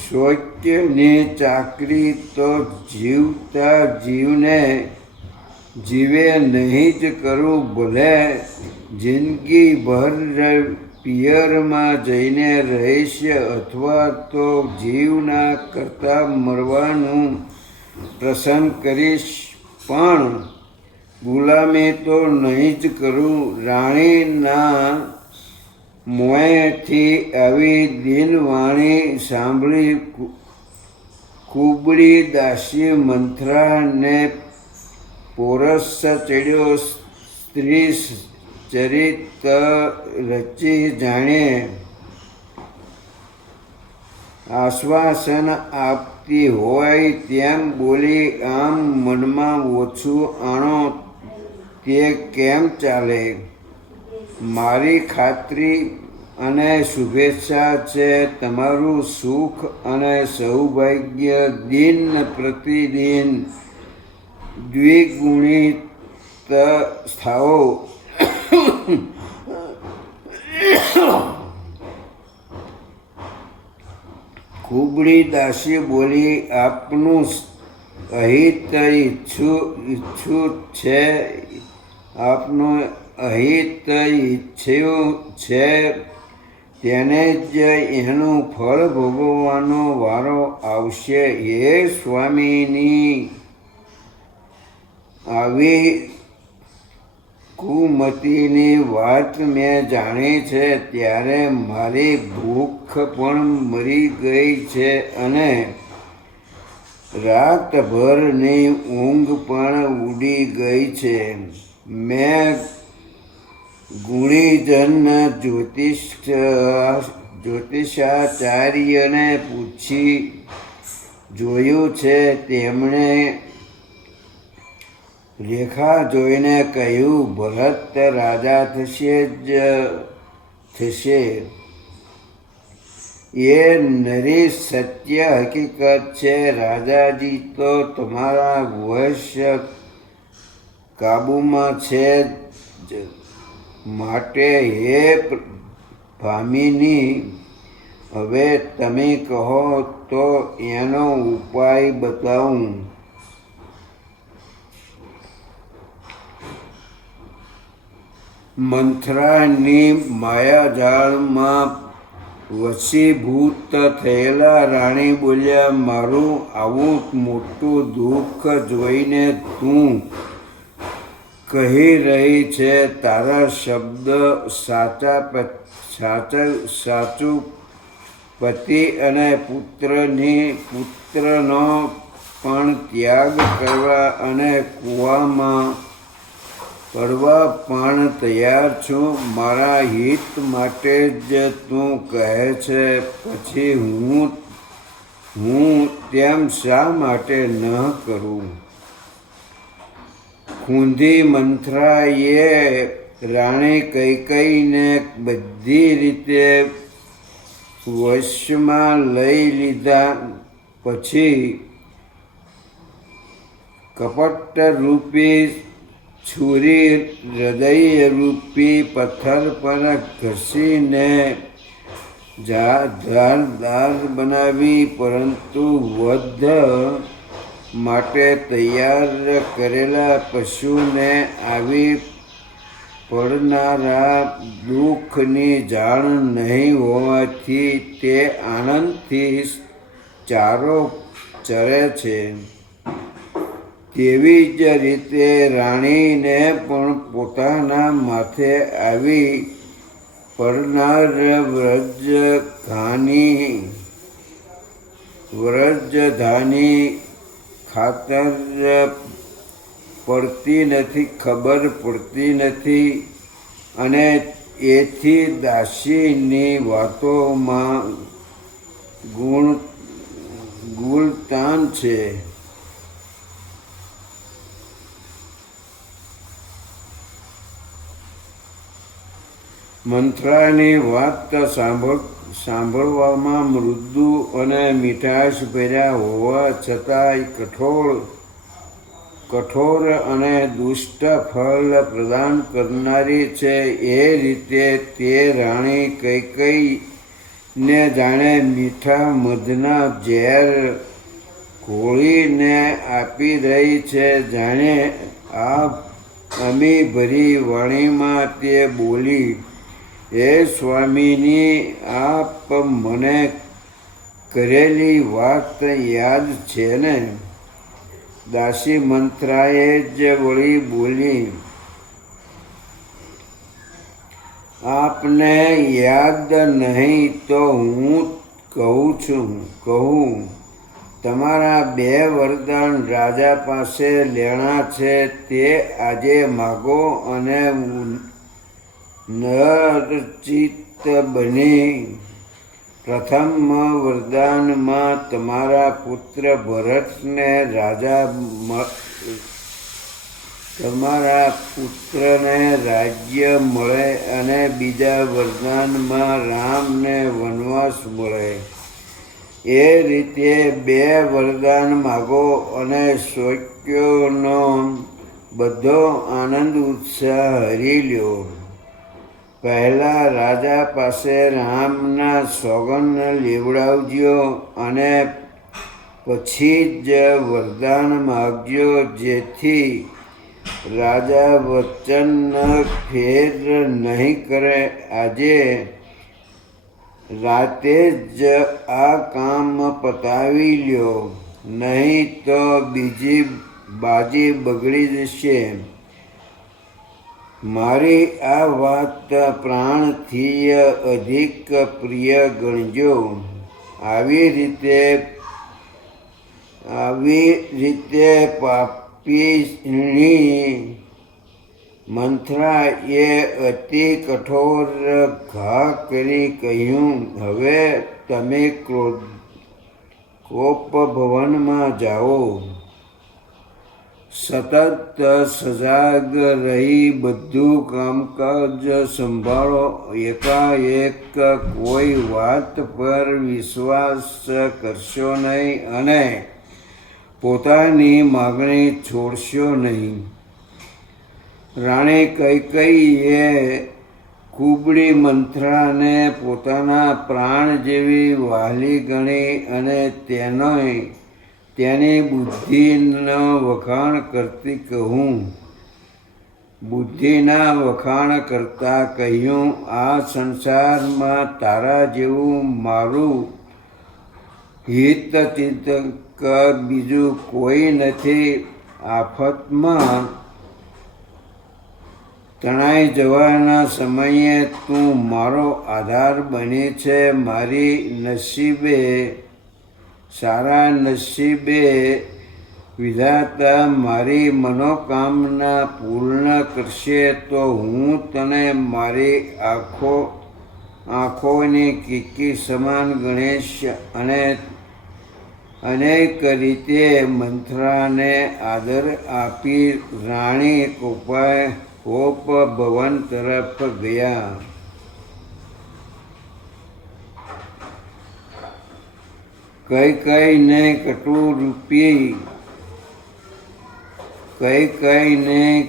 શોક્યની ચાકરી તો જીવતા જીવને જીવે નહીં જ કરું. ભલે જિંદગીભર પિયરમાં જઈને રહીશ અથવા તો જીવના કરતાં મરવાનું પસંદ કરીશ, પણ ગુલામી તો નહીં જ કરું. રાણીના મોંએથી આવી દિનવાણી સાંભળી કુબડી દાસી મંથરાને પોરસ ચડ્યો. સ્ત્રી ચરિત્ર રચી જાણે આશ્વાસન આપતી હોય તેમ બોલી, આમ મનમાં ઓછું આણો તે કેમ ચાલે? મારી ખાતરી અને શુભેચ્છા છે. તમારું સુખ અને સૌભાગ્ય દિન પ્રતિદિન દ્વિગુણિત થાઓ. કુબડી દાસી બોલી, આપનું અહિત ઈચ્છું છે, આપનું અહિત ઈચ્છ્યું છે તેને જ એનું ફળ ભોગવવાનો વારો આવશે. હે સ્વામીની, આવી કુમતીની વાત મેં જાણી છે ત્યારે મારી ભૂખ પણ મરી ગઈ છે અને રાતભરની ઊંઘ પણ ઉડી ગઈ છે. મેં ગુણીજન જ્યોતિષાચાર્યને પૂછી જોયું છે. તેમણે રેખા જોઈને કહ્યું, ભરત રાજા થશે. એ નરી સત્ય હકીકત છે. રાજાજી તો તમારા વશ કાબૂમાં છે જ. માટે હે ભામિની, હવે તમે કહો તો એનો ઉપાય બતાવું. મંથરાની માયાજાળમાં વશીભૂત થયેલા રાણી બોલ્યા, મારું આવું મોટું દુઃખ જોઈને તું કહી રહી છે તારા શબ્દ સાચું પતિ અને પુત્રનો પણ ત્યાગ કરવા અને કૂવામાં પડવા પણ તૈયાર છું. મારા હિત માટે જ તું કહે છે, પછી હું તેમ શા માટે ન કરું? ખૂંધી મંથરાએ રાણી કૈકેયીને બધી રીતે વશમાં લઈ લીધા. પછી કપટરૂપી છુરી હૃદયરૂપી પથ્થર પર ઘસીને ધારદાર બનાવી, પરંતુ વધ માટે તૈયાર કરેલા પશુને આવી પડનારા દુઃખની જાણ નહીં હોવાથી તે આનંદથી ચારો ચરે છે. તેવી જ રીતે રાણીને પણ પોતાના માથે આવી પરનાર વ્રજધાની ખાતર પડતી નથી, ખબર પડતી નથી, અને એથી દાસીની વાતોમાં ગુણતાન છે. મંથરાની વાત સાંભળવામાં મૃદુ અને મીઠાશ ભર્યા હોવા છતાંય કઠોર અને દુષ્ટ ફળ પ્રદાન કરનારી છે. એ રીતે તે રાણી કૈકેયીને જાણે મીઠા મધના ઝેર ઘોળીને આપી રહી છે. જાણે આ અમી ભરી વાણીમાં તે બોલી, હે સ્વામિની, આપ મને કરેલી વાત યાદ છે ને? દાસી મંથરાએ જ વળી બોલી, આપને યાદ નહીં તો હું કહું. તમારા 2 વરદાન રાજા પાસે લેણા છે, તે આજે માગો અને નરચિત બની. પ્રથમ વરદાનમાં તમારા પુત્ર ભરતને રાજ્ય મળે, અને બીજા વરદાનમાં રામને વનવાસ મળે. એ રીતે 2 વરદાન માગો અને શોક્યોનો બધો આનંદ ઉત્સાહ હરી લ્યો. પહેલા રાજા પાસે રામના સોગંદ લેવડાવજો અને પછી જ વરદાન માગજો, જેથી રાજા વચન ફેર નહીં કરે. આજે રાતે જ આ કામ પતાવી લ્યો, નહીં તો બીજી બાજી બગડી જશે. મારી આ વાત પ્રાણથી અધિક પ્રિય ગણજો. આવી રીતે પાપીણી મંથરાએ અતિ કઠોર ઘા કરી કહ્યું, હવે તમે કોપભવનમાં જાઓ. સતત સજાગ રહી બધું કામકાજ સંભાળો. એકાએક કોઈ વાત પર વિશ્વાસ કરશો નહીં અને પોતાની માગણી છોડશો નહીં. રાણી કૈકેયીએ કુબડી મંથરાને પોતાના પ્રાણ જેવી વહાલી ગણી અને તેની બુદ્ધિના વખાણ કરતા કહ્યું, આ સંસારમાં તારા જેવું મારું હિતચિંતક બીજું કોઈ નથી. આફતમાં તણાઈ જવાના સમયે તું મારો આધાર બની છે. સારા નસીબે વિધાતા મારી મનોકામના પૂર્ણ કરશે તો હું તને મારી આંખોની કીકી સમાન ગણીશ. અને અનેક રીતે મંથરાને આદર આપી રાણી કોપભવન તરફ ગયા. કૈકેયીને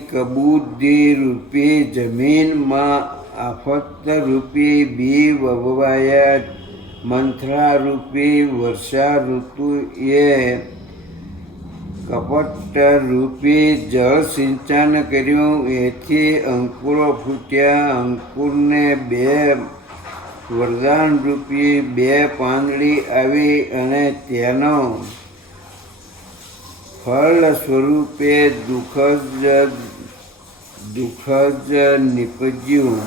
કબૂદી રૂપી જમીનમાં આફત રૂપી બી વવાયા. મંથરા રૂપી વર્ષા ઋતુએ કપટ રૂપી જળ સિંચન કર્યું. એથી અંકુરો ફૂટ્યા. અંકુરને 2 વરદાન રૂપી 2 પાંદડી આવી અને તેનો ફળ સ્વરૂપે દુઃખ જ નીપજ્યું.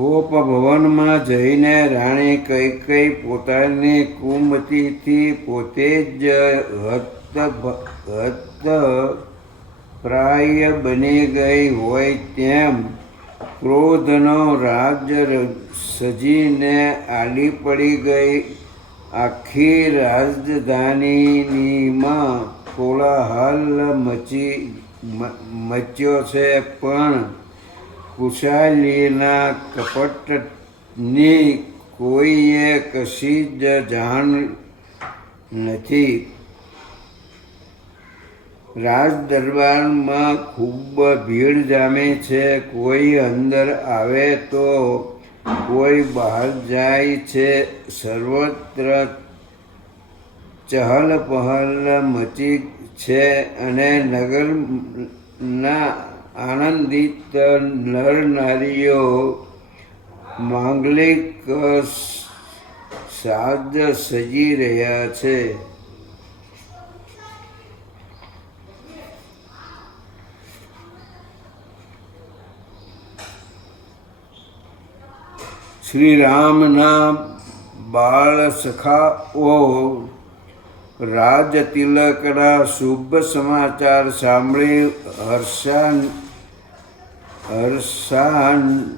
કોપ ભવનમાં જઈને રાણી કૈકેયી પોતાની કુમતિથી પોતે જ હતપ્રાય બની ગઈ હોય તેમ ક્રોધનો રાજ સજીને આડી પડી ગઈ. આખી રાજધાનીમાં કોલાહલ મચ્યો છે, પણ કુશાલીના કપટની કોઈએ કશી જ જાણ નથી. રાજ દરબારમાં ખૂબ ભીડ જામે છે. કોઈ અંદર આવે તો કોઈ બહાર જાય છે. સર્વત્ર ચહલ પહલ મચી છે અને નગરના આનંદિત નર નારીઓ માંગલિક સાજ સજી રહ્યા છે. શ્રી રામના બાળ સખાઓ રાજતિલકના શુભ સમાચાર સાંભળી હર્ષાનંદિત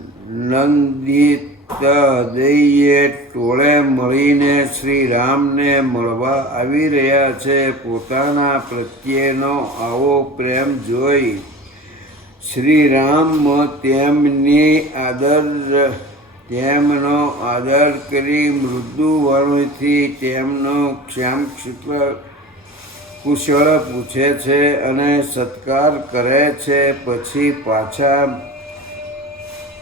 હૃદયે ટોળે મળીને શ્રી રામને મળવા આવી રહ્યા છે. પોતાના પ્રત્યેનો આવો પ્રેમ જોઈ શ્રી રામ તેમનો આદર કરી મૃદુ વાણીથી તેમનો કુશળ પૂછે છે અને સત્કાર કરે છે. પછી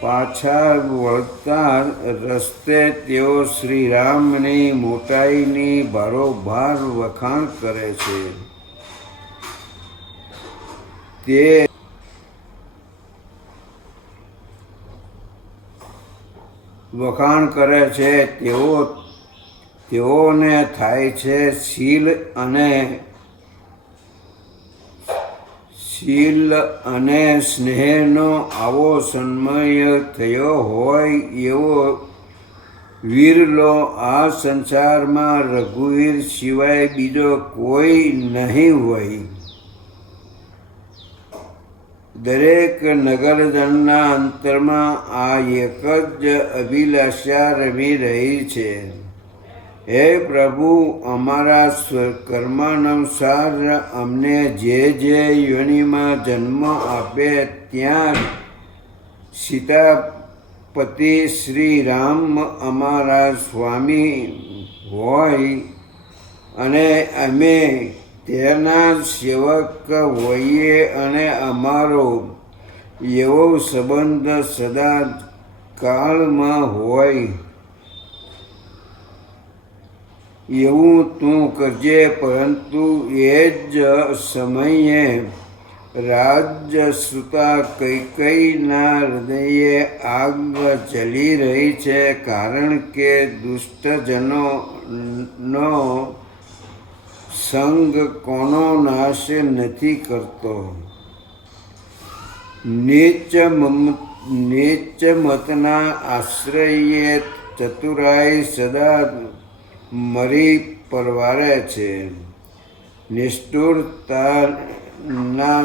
પાછા વળતા રસ્તે તેઓ શ્રીરામની મોટાઈની ભારોભાર વખાણ કરે છે. તેઓને થાય છે શીલ અને સ્નેહનો આવો સન્મય થયો હોય એવો વીરલો આ સંસારમાં રઘુવીર સિવાય બીજો કોઈ નહીં હોય. દરેક નગરજનના અંતરમાં આ એક જ અભિલાષા રમી રહી છે. હે પ્રભુ, અમારા કર્માનુસાર અમને જે યોનિમાં જન્મ આપે ત્યાં સીતાપતિ શ્રી રામ અમારા સ્વામી હોય અને અમે તેના સેવક હોઈએ અને અમારો એવો સંબંધ સદા કાળમાં હોય એવું તું કરજે. પરંતુ એ જ સમયે રાજસુતા કૈકેયીના હૃદયે આગ જલી રહી છે, કારણ કે દુષ્ટજનોનો સંગ કોનો નાશ નથી કરતો. નીચ મતના આશ્રયે ચતુરાઈ સદા મરી પરવારે છે. નિષ્ઠુરતાના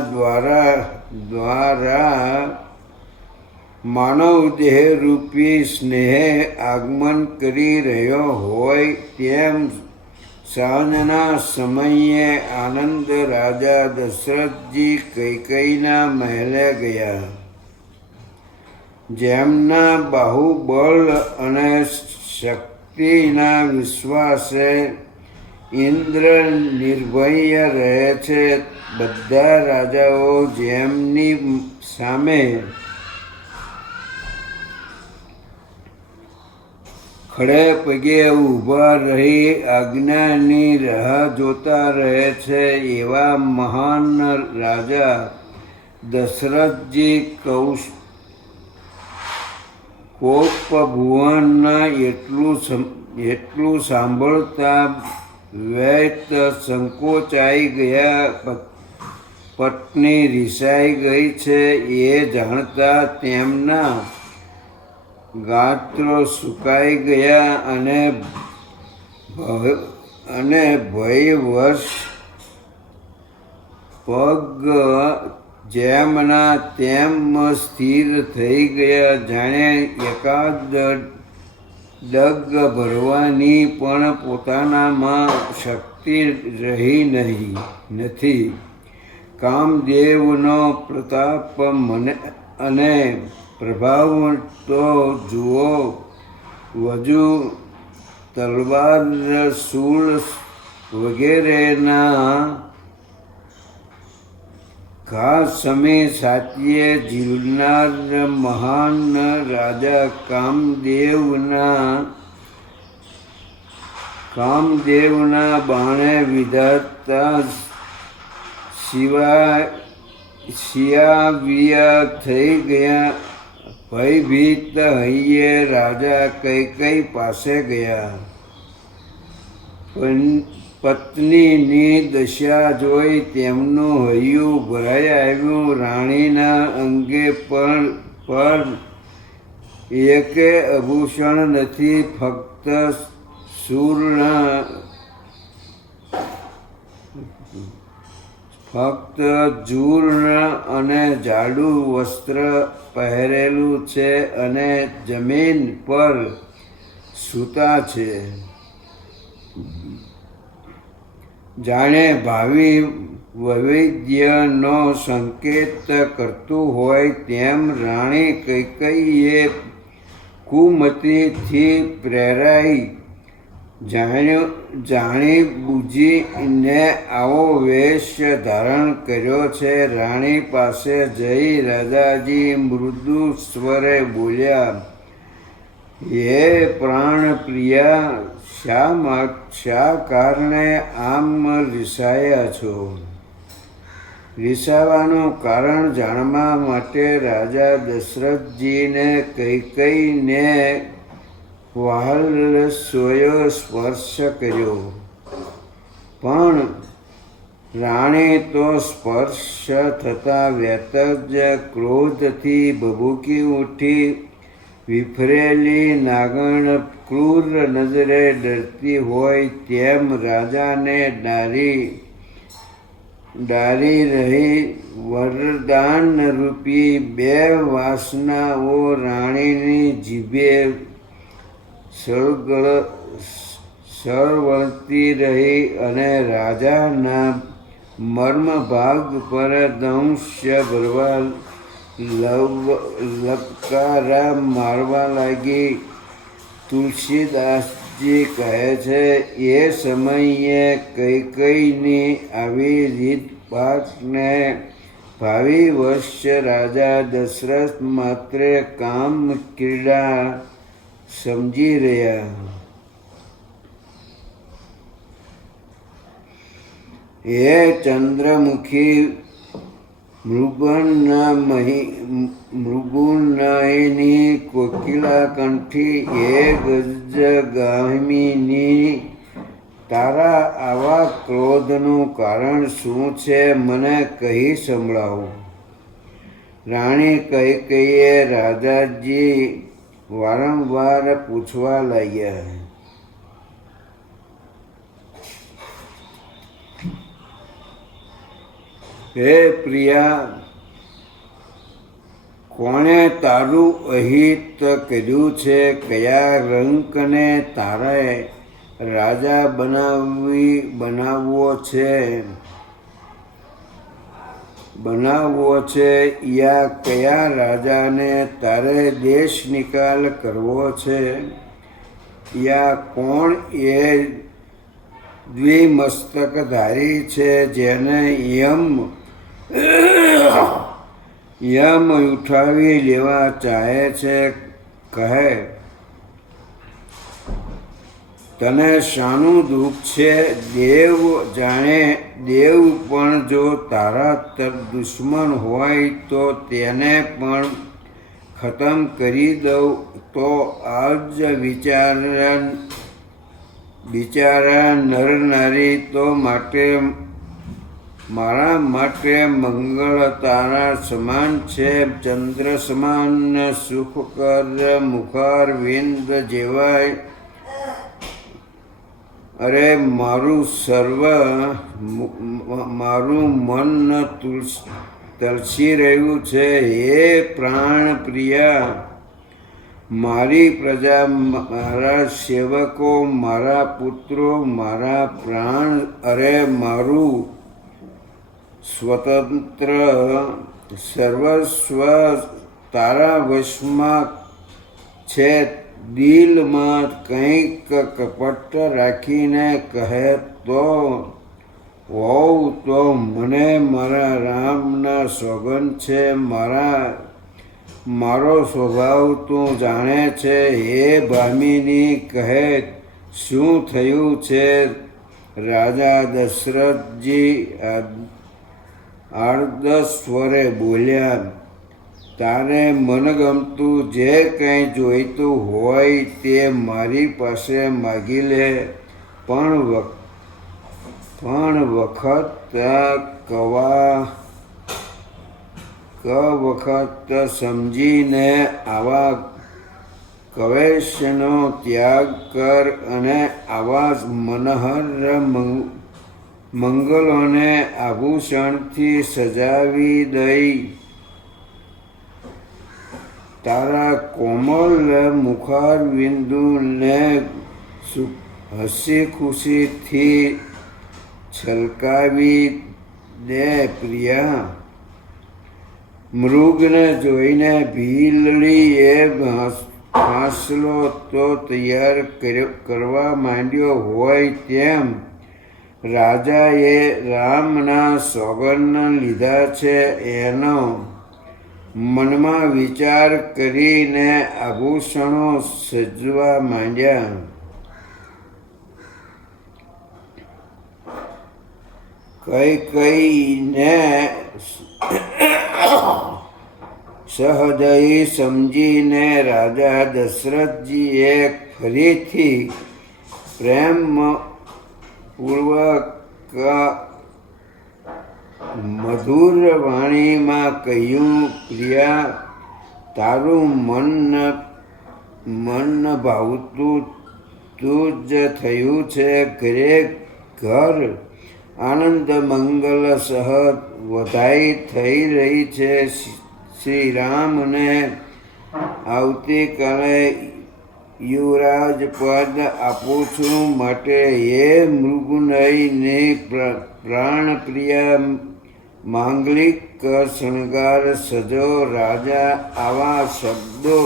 દ્વારા માનવ દેહરૂપી સ્નેહ આગમન કરી રહ્યો હોય તેમ સાંજના સમયે આનંદ રાજા દશરથજી કૈકેયીના મહેલે ગયા. જેમના બાહુબળ અને શક્તિના વિશ્વાસે ઇન્દ્ર નિર્ભય રહે છે. બધા રાજાઓ જેમની સામે ખડે પગે ઊભા રહી આજ્ઞાની રાહ જોતા રહે છે, એવા મહાન રાજા દશરથજી કોપભુવનના એટલું સાંભળતા વ્યક્ત સંકોચાઈ ગયા. પત્ની રિસાઈ ગઈ છે એ જાણતા તેમના ગાત્રો સુકાઈ ગયા અને ભયવશ પગ જેમના તેમ સ્થિર થઈ ગયા, જાણે એકાદ ડગ ભરવાની પણ પોતાનામાં શક્તિ રહી નથી. કામદેવનો પ્રતાપ અને પ્રભાવ તો જુઓ. વજુ, તલવાર, શૂળ વગેરેના ઘા સમે સાચીએ ઝીલનાર મહાન રાજા કામદેવના બાણે વિધાતા શિયાવિયા થઈ ગયા. ભયભીત હૈયે રાજા કૈકેયી પાસે ગયા. પત્નીની દશા જોઈ તેમનું હૈયું ભરાઈ આવ્યું. રાણીના અંગે પર એકે આભૂષણ નથી, ફક્ત ચૂર્ણ અને જાડું વસ્ત્ર પહેરેલું છે અને જમીન પર સૂતા છે. જાણે ભાવિ વૈવિધ્યનો સંકેત કરતું હોય તેમ રાણી કૈકેયીએ કુમતિથી પ્રેરાઈ જાણી બૂજીને આવો વેશ ધારણ કર્યો છે. રાણી પાસે જઈ રાજાજી મૃદુ સ્વરે બોલ્યા, હે પ્રાણપ્રિયા, શા કારણે આમ રીસાયા છો? રીસાવાનું કારણ જાણવા માટે રાજા દશરથજીને કૈકેયીને વાત્સલ્ય સ્પર્શ કર્યો. પણ રાણી તો સ્પર્શ થતાં વ્યત જ ક્રોધથી ભભૂકી ઉઠી. વિફરેલી નાગણ ક્રૂર નજરે ડરતી હોય તેમ રાજાને ડારી રહી. વરદાન રૂપી બે વાસનાઓ રાણીની જીભે સળવળતી રહી અને રાજાના મર્મભાગ પર દંશ ભરવા લબકારા મારવા લાગી. તુલસીદાસજી કહે છે, એ સમયે કૈકેયીની આવી રીતભાતને ભાવિવશ રાજા દશરથ માત્ર કામ ક્રીડા સમજી રહ્યા. હે ચંદ્રમુખી, મૃગુનયની કોકિલા કંઠી, હે ગજગામિની, તારા આવા ક્રોધનું કારણ શું છે? મને કહી સંભળાવો. રાણી કૈકેયીએ રાજાજી વારંવાર પૂછવા લાગ્યા, હે પ્રિયા, કોણે તારું અહિત કર્યું છે? કયા રંકને તારે રાજા બનાવવો છે? યા કયા રાજાને તારે દેશ નિકાલ કરવો છે? યા કોણ એ દ્વિમસ્તકધારી છે જેને યમ ઉઠાવી લેવા ચાહે છે? કહે, તને શાનું દુઃખ છે? દેવ જાણે. દેવ પણ જો તારા દુશ્મન હોય તો તેને પણ ખતમ કરી દઉં તો આજ બિચારા નર નારી તો માટે મારા માટે મંગળ તારા સમાન છે, ચંદ્ર સમાન સુખકર મુખાર વિંદ જેવાય. અરે મારું મન તરસી રહ્યું છે. હે પ્રાણ પ્રિયા, મારી પ્રજા, મારા સેવકો, મારા પુત્રો, મારા પ્રાણ, અરે મારું સ્વતંત્ર સર્વસ્વ તારા વશમાં છે. દિલમાં કંઈક કપટ રાખીને કહે તો હોવ તો મને મારા રામના સોગંદ છે. મારો સ્વભાવ તું જાણે છે. હે ભામિની, કહે શું થયું છે? રાજા દશરથજી આર્દ સ્વરે બોલ્યા, તારે મનગમતું જે કંઈ જોઈતું હોય તે મારી પાસે માગી લે, પણ વખત સમજીને આવા કવેશનો ત્યાગ કર અને આવા મનોહર મંગલોને આભૂષણથી સજાવી દઈ તારા કોમલ મુખાર બિંદુને હસી ખુશીથી છલકાવી દે. પ્રિયા, મૃગને જોઈને ભીલડીએ હાંસલો તો તૈયાર કરવા માંડ્યો હોય તેમ રાજાએ રામના સોગંદ લીધા છે એનો મનમાં વિચાર કરીને આભૂષણો સજવા માંડ્યા. કઈને સહૃદય સમજીને રાજા દશરથજીએ ફરીથી પ્રેમપૂર્વક મધુર વાણીમાં કહ્યું, પ્રિયા, તારું મન ભાવતું તું જ થયું છે. ઘર આનંદ મંગલ સહ વધાઈ થઈ રહી છે. શ્રી રામને આવતીકાલે યુવરાજ પદ આપું છું. માટે હે મૃગનયની પ્રાણપ્રિયા, માંગલિક શણગાર સજો. રાજા આવા શબ્દો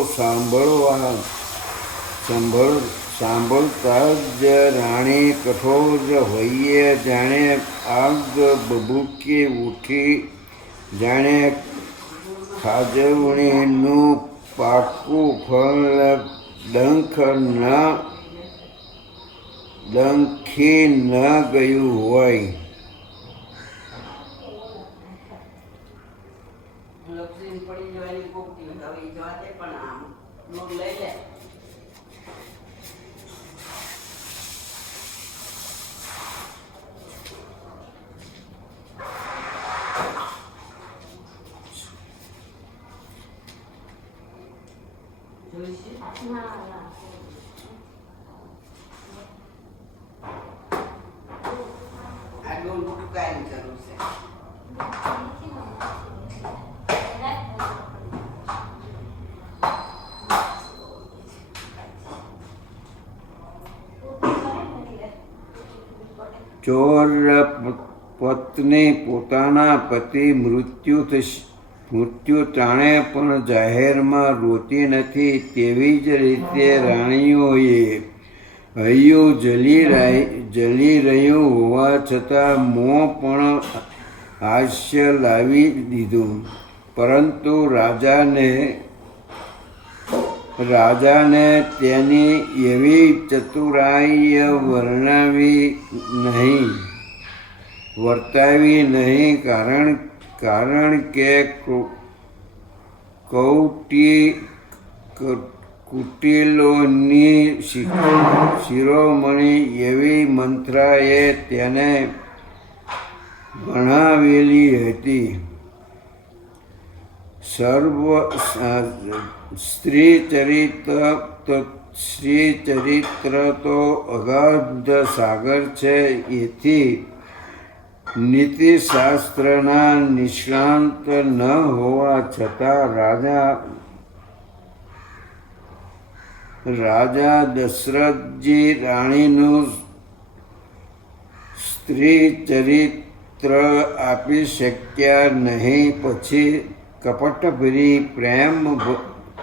સાંભળતા જ રાણી કઠોર હોઈએ જાણે આગ બબૂકી ઉઠી, જાણે ખાજવણીનું પાકું ફળ ડંખી ન ગયું હોય. ચોર પત્ની પોતાના પતિ મૃત્યુ ટાણે પણ જાહેરમાં રોતી નથી. તેવી જ રીતે રાણીઓએ હૈયું જલી રહ્યું હોવા છતાં મોં પણ હાસ્ય લાવી દીધું. પરંતુ રાજાને તેની એવી ચતુરાઈ વર્તાવી નહીં. કારણ કે કુટિલોની શિરોમણી એવી મંત્રાએ તેને ગણાવેલી હતી. સ્ત્રી ચરિત્ર તો અગાધ સાગર છે. એથી નીતિશાસ્ત્રના નિષ્ણાંત ન હોવા છતાં રાજા દશરથજી રાણીનું સ્ત્રી ચરિત્ર આપી શક્યા નહીં. પછી કપટભરી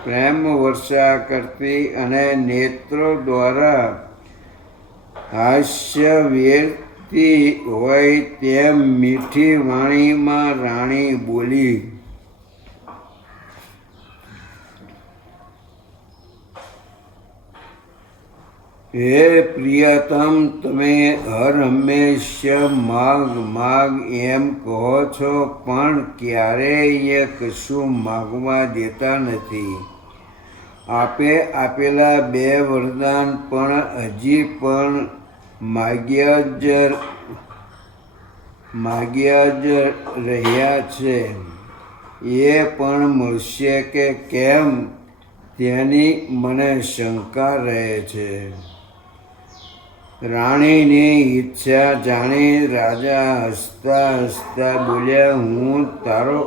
પ્રેમ વર્ષા કરતી અને નેત્રો દ્વારા હાસ્ય વેરતી હોય તેમ મીઠી વાણીમાં રાણી બોલી, હે પ્રિયતમ, તમે હર હંમેશા માગ એમ કહો છો, પણ ક્યારેય કશું માગવા દેતા નથી. આપે આપેલા 2 વરદાન પણ હજી પણ માગ્યા જ રહ્યા છે. એ પણ મળશે કે કેમ તેની મને શંકા રહે છે. રાણીની ઈચ્છા જાણી રાજા હસતા હસતા બોલ્યા, હું તારો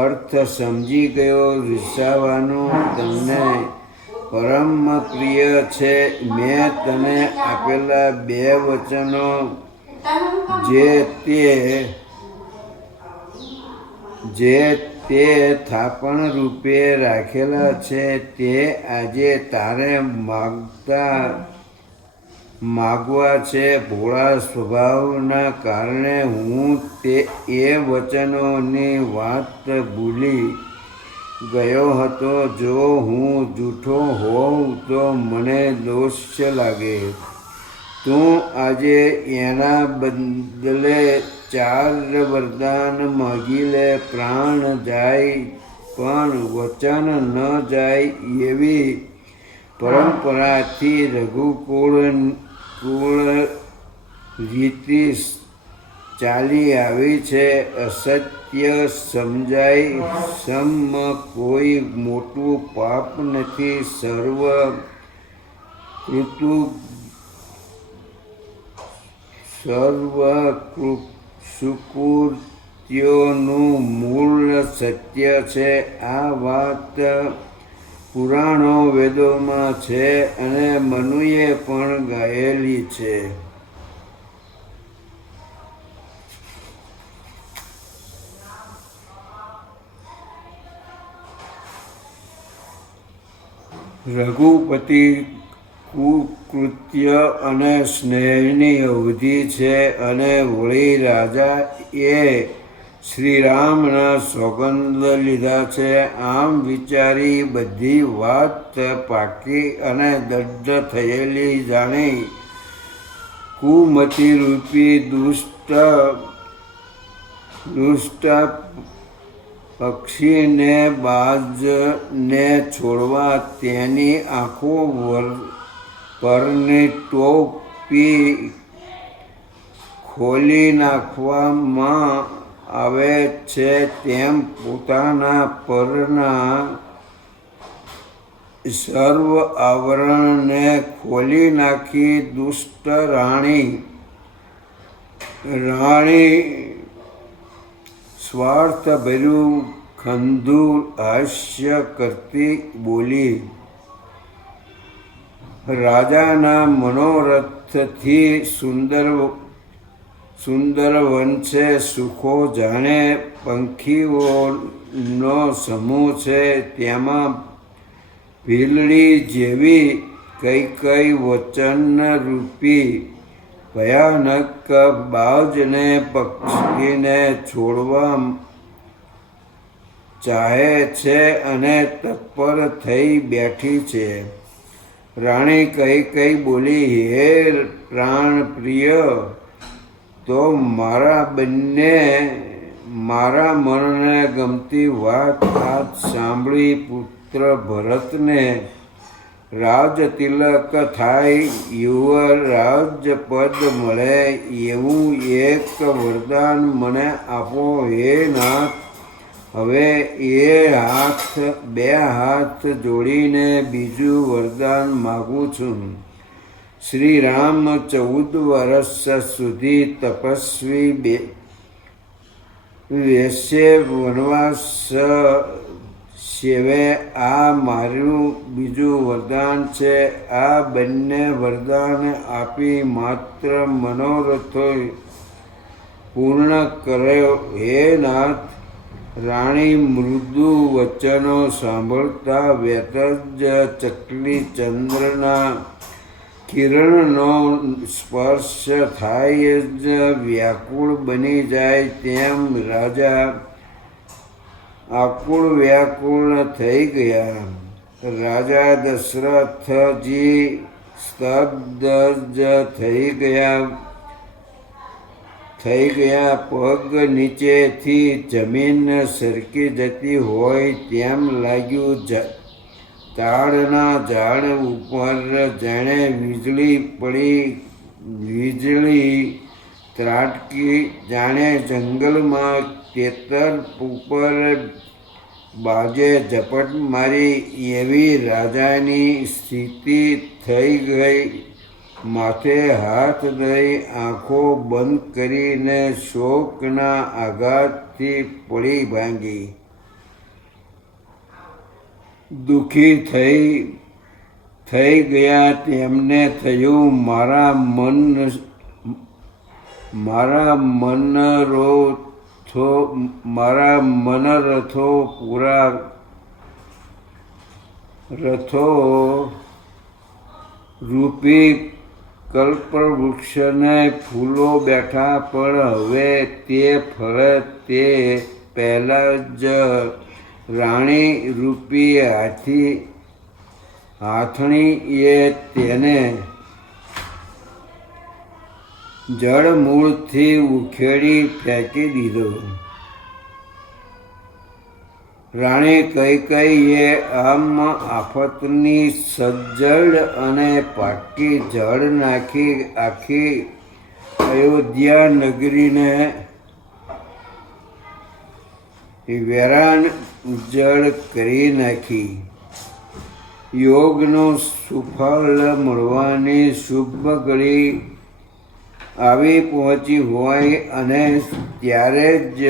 અર્થ સમજી ગયો. રીસાવાનું તમને પરમ પ્રિય છે. મેં તને આપેલા 2 વચનો જે તે થાપણ રૂપે રાખેલા છે, તે આજે તારે માગવા છે. ભોળા સ્વભાવના કારણે હું એ વચનોની વાત ભૂલી ગયો હતો. જો હું જૂઠો હોઉં તો મને દોષ લાગે. તું આજે એના બદલે 4 વરદાન માગી લે. પ્રાણ જાય પણ વચન ન જાય એવી પરંપરાથી રઘુકુળ રીતિ ચાલી આવી છે. અસત્ય સમજાય સમ કોઈ મોટું પાપ નથી. સર્વ સુકૃત્યોનું મૂળ સત્ય છે. આ વાત પુરાણો વેદોમાં છે અને મનુએ પણ ગાયેલી છે. રઘુપતિ કુકૃત્ય અને સ્નેહની અવધિ છે અને વળી રાજાએ શ્રીરામના સોગંદ લીધા છે. આમ વિચારી બધી વાત પાકી અને દઢ થયેલી જાણી કુમતિ રૂપી દુષ્ટ પક્ષીને બાજને છોડવા તેની આંખો પરની ટોપી ખોલી નાખવામાં આવે છે, તેમ પોતાના પરના સર્વ આવરણને ખોલી નાખી દુષ્ટ રાણી સ્વાર્થભર્યું ખંદુ હાસ્ય કરતી બોલી, રાજાના મનોરથથી સુંદર વંશે સુખો જાણે પંખીઓનો સમૂહ છે. તેમાં ભીલડી જેવી કઈ વચનરૂપી ભયાનક બાજને પક્ષીને છોડવા ચાહે છે અને તત્પર થઈ બેઠી છે. રાણી કઈ બોલી, હે પ્રાણ પ્રિય, તો મારા મનને ગમતી વાત આજ સાંભળી. પુત્ર ભરતને રાજ તિલક થાય, યુવરાજ પદ મળે, એવું એક વરદાન મને આપો હે નાથ. હવે બે હાથ જોડીને બીજું વરદાન માગું છું. શ્રી રામ 14 વર્ષ સુધી તપસ્વી વેશે વનવાસ સેવે. આ મારું બીજું વરદાન છે. આ બંને વરદાન આપી માત્ર મનોરથો પૂર્ણ કર્યો હે નાથ. રાણી મૃદુ વચનો સાંભળતા વેત જ ચકલી ચંદ્રના કિરણનો સ્પર્શ થાય જ વ્યાકુળ બની જાય તેમ રાજા આકુળ વ્યાકુળ થઈ ગયા. રાજા દશરથજી સ્તબ્ધ જ થઈ ગયા. પગ નીચેથી જમીન સરકી જતી હોય તેમ લાગ્યું. તાડના ઝાડ ઉપર જાણે વીજળી ત્રાટકી, જાણે જંગલમાં તેતર ઉપર બાજે ઝપટ મારી, એવી રાજાની સ્થિતિ થઈ ગઈ. માથે હાથ દઈ આંખો બંધ કરીને શોકના આઘાતથી પડી ભાંગી. દુઃખી થઈ ગયા. તેમને થયું મારા મનરથો પૂરા રથો રૂપી કલ્પવૃક્ષને ફૂલો બેઠા, પણ હવે તે ફળે તે પહેલાં જ રાણી રૂપી હાથણીએ તેને જળમૂળથી ઉખેડી ફેંકી દીધો. રાણી કૈકેયીએ આમ આફતની સજ્જડ અને પાકી જળ નાખી આખી અયોધ્યા નગરીને વેરાન ઉજ્જડ કરી નાખી. યોગનું સુફળ મળવાની શુભ ઘડી આવી પહોંચી હોય અને ત્યારે જ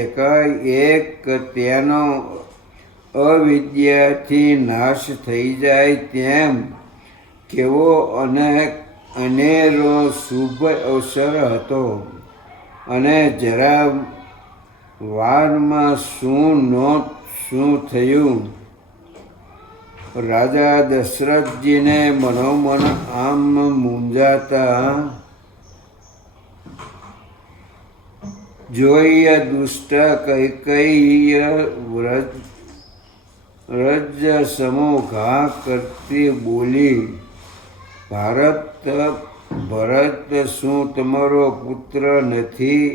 એકાએક તેનો અવિદ્યાથી નાશ થઈ જાય તેમ કેવો અનેરો શુભ અવસર હતો. અને જરા વારમાં શું થયું. રાજા દશરથજીને મનોમન આમ મૂંઝાતા જોઈ દુષ્ટ કૈકેયી વ્રજ સમો ઘા કરતી બોલી, ભરત શું તમારો પુત્ર નથી?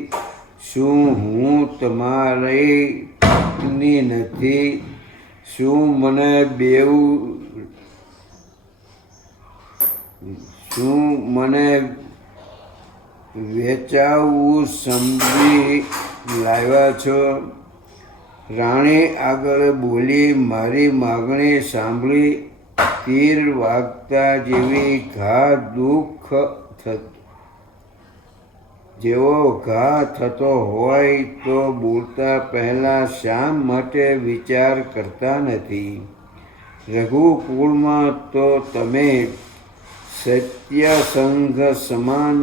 શું હું તમારી પત્ની નથી? શું મને વેચાવું સમજી લાવ્યા છો? રાણી આગળ બોલી, મારી માગણી સાંભળી તીર વાગતા જેવી જેવો ઘા થતો હોય તો બોલતા પહેલાં શા માટે વિચાર કરતા નથી? રઘુકુળમાં તો તમે સત્યસંઘ સમાન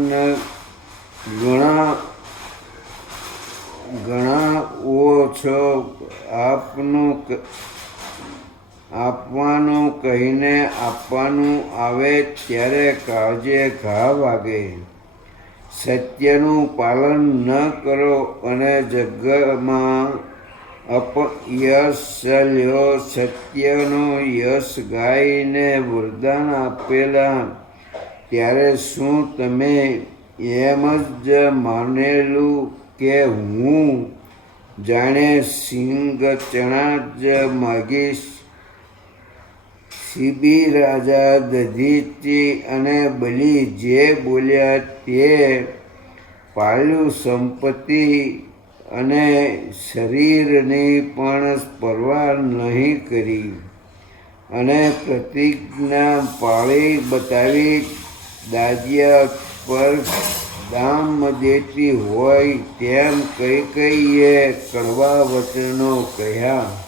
ગણાઓ છો. આપવાનું કહીને આપવાનું આવે ત્યારે કાળજે ઘા વાગે. સત્યનું પાલન ન કરો અને જગમાં અપયશ લ્યો. સત્યનો યશ ગાઈને વરદાન આપેલા ત્યારે શું તમે એમ જ માનેલું કે હું જાણે સિંગ ચણા જ માગીશ? શિબી રાજા દધીચી અને બલિ જે બોલ્યા તે પાળ્યું, સંપત્તિ અને શરીરની પણ પરવા નહીં કરી અને પ્રતિજ્ઞા પાળી બતાવી દાજ્યા પર દામ દેતી હોય તેમ કૈકેયીએ કડવા વચનો કહ્યા.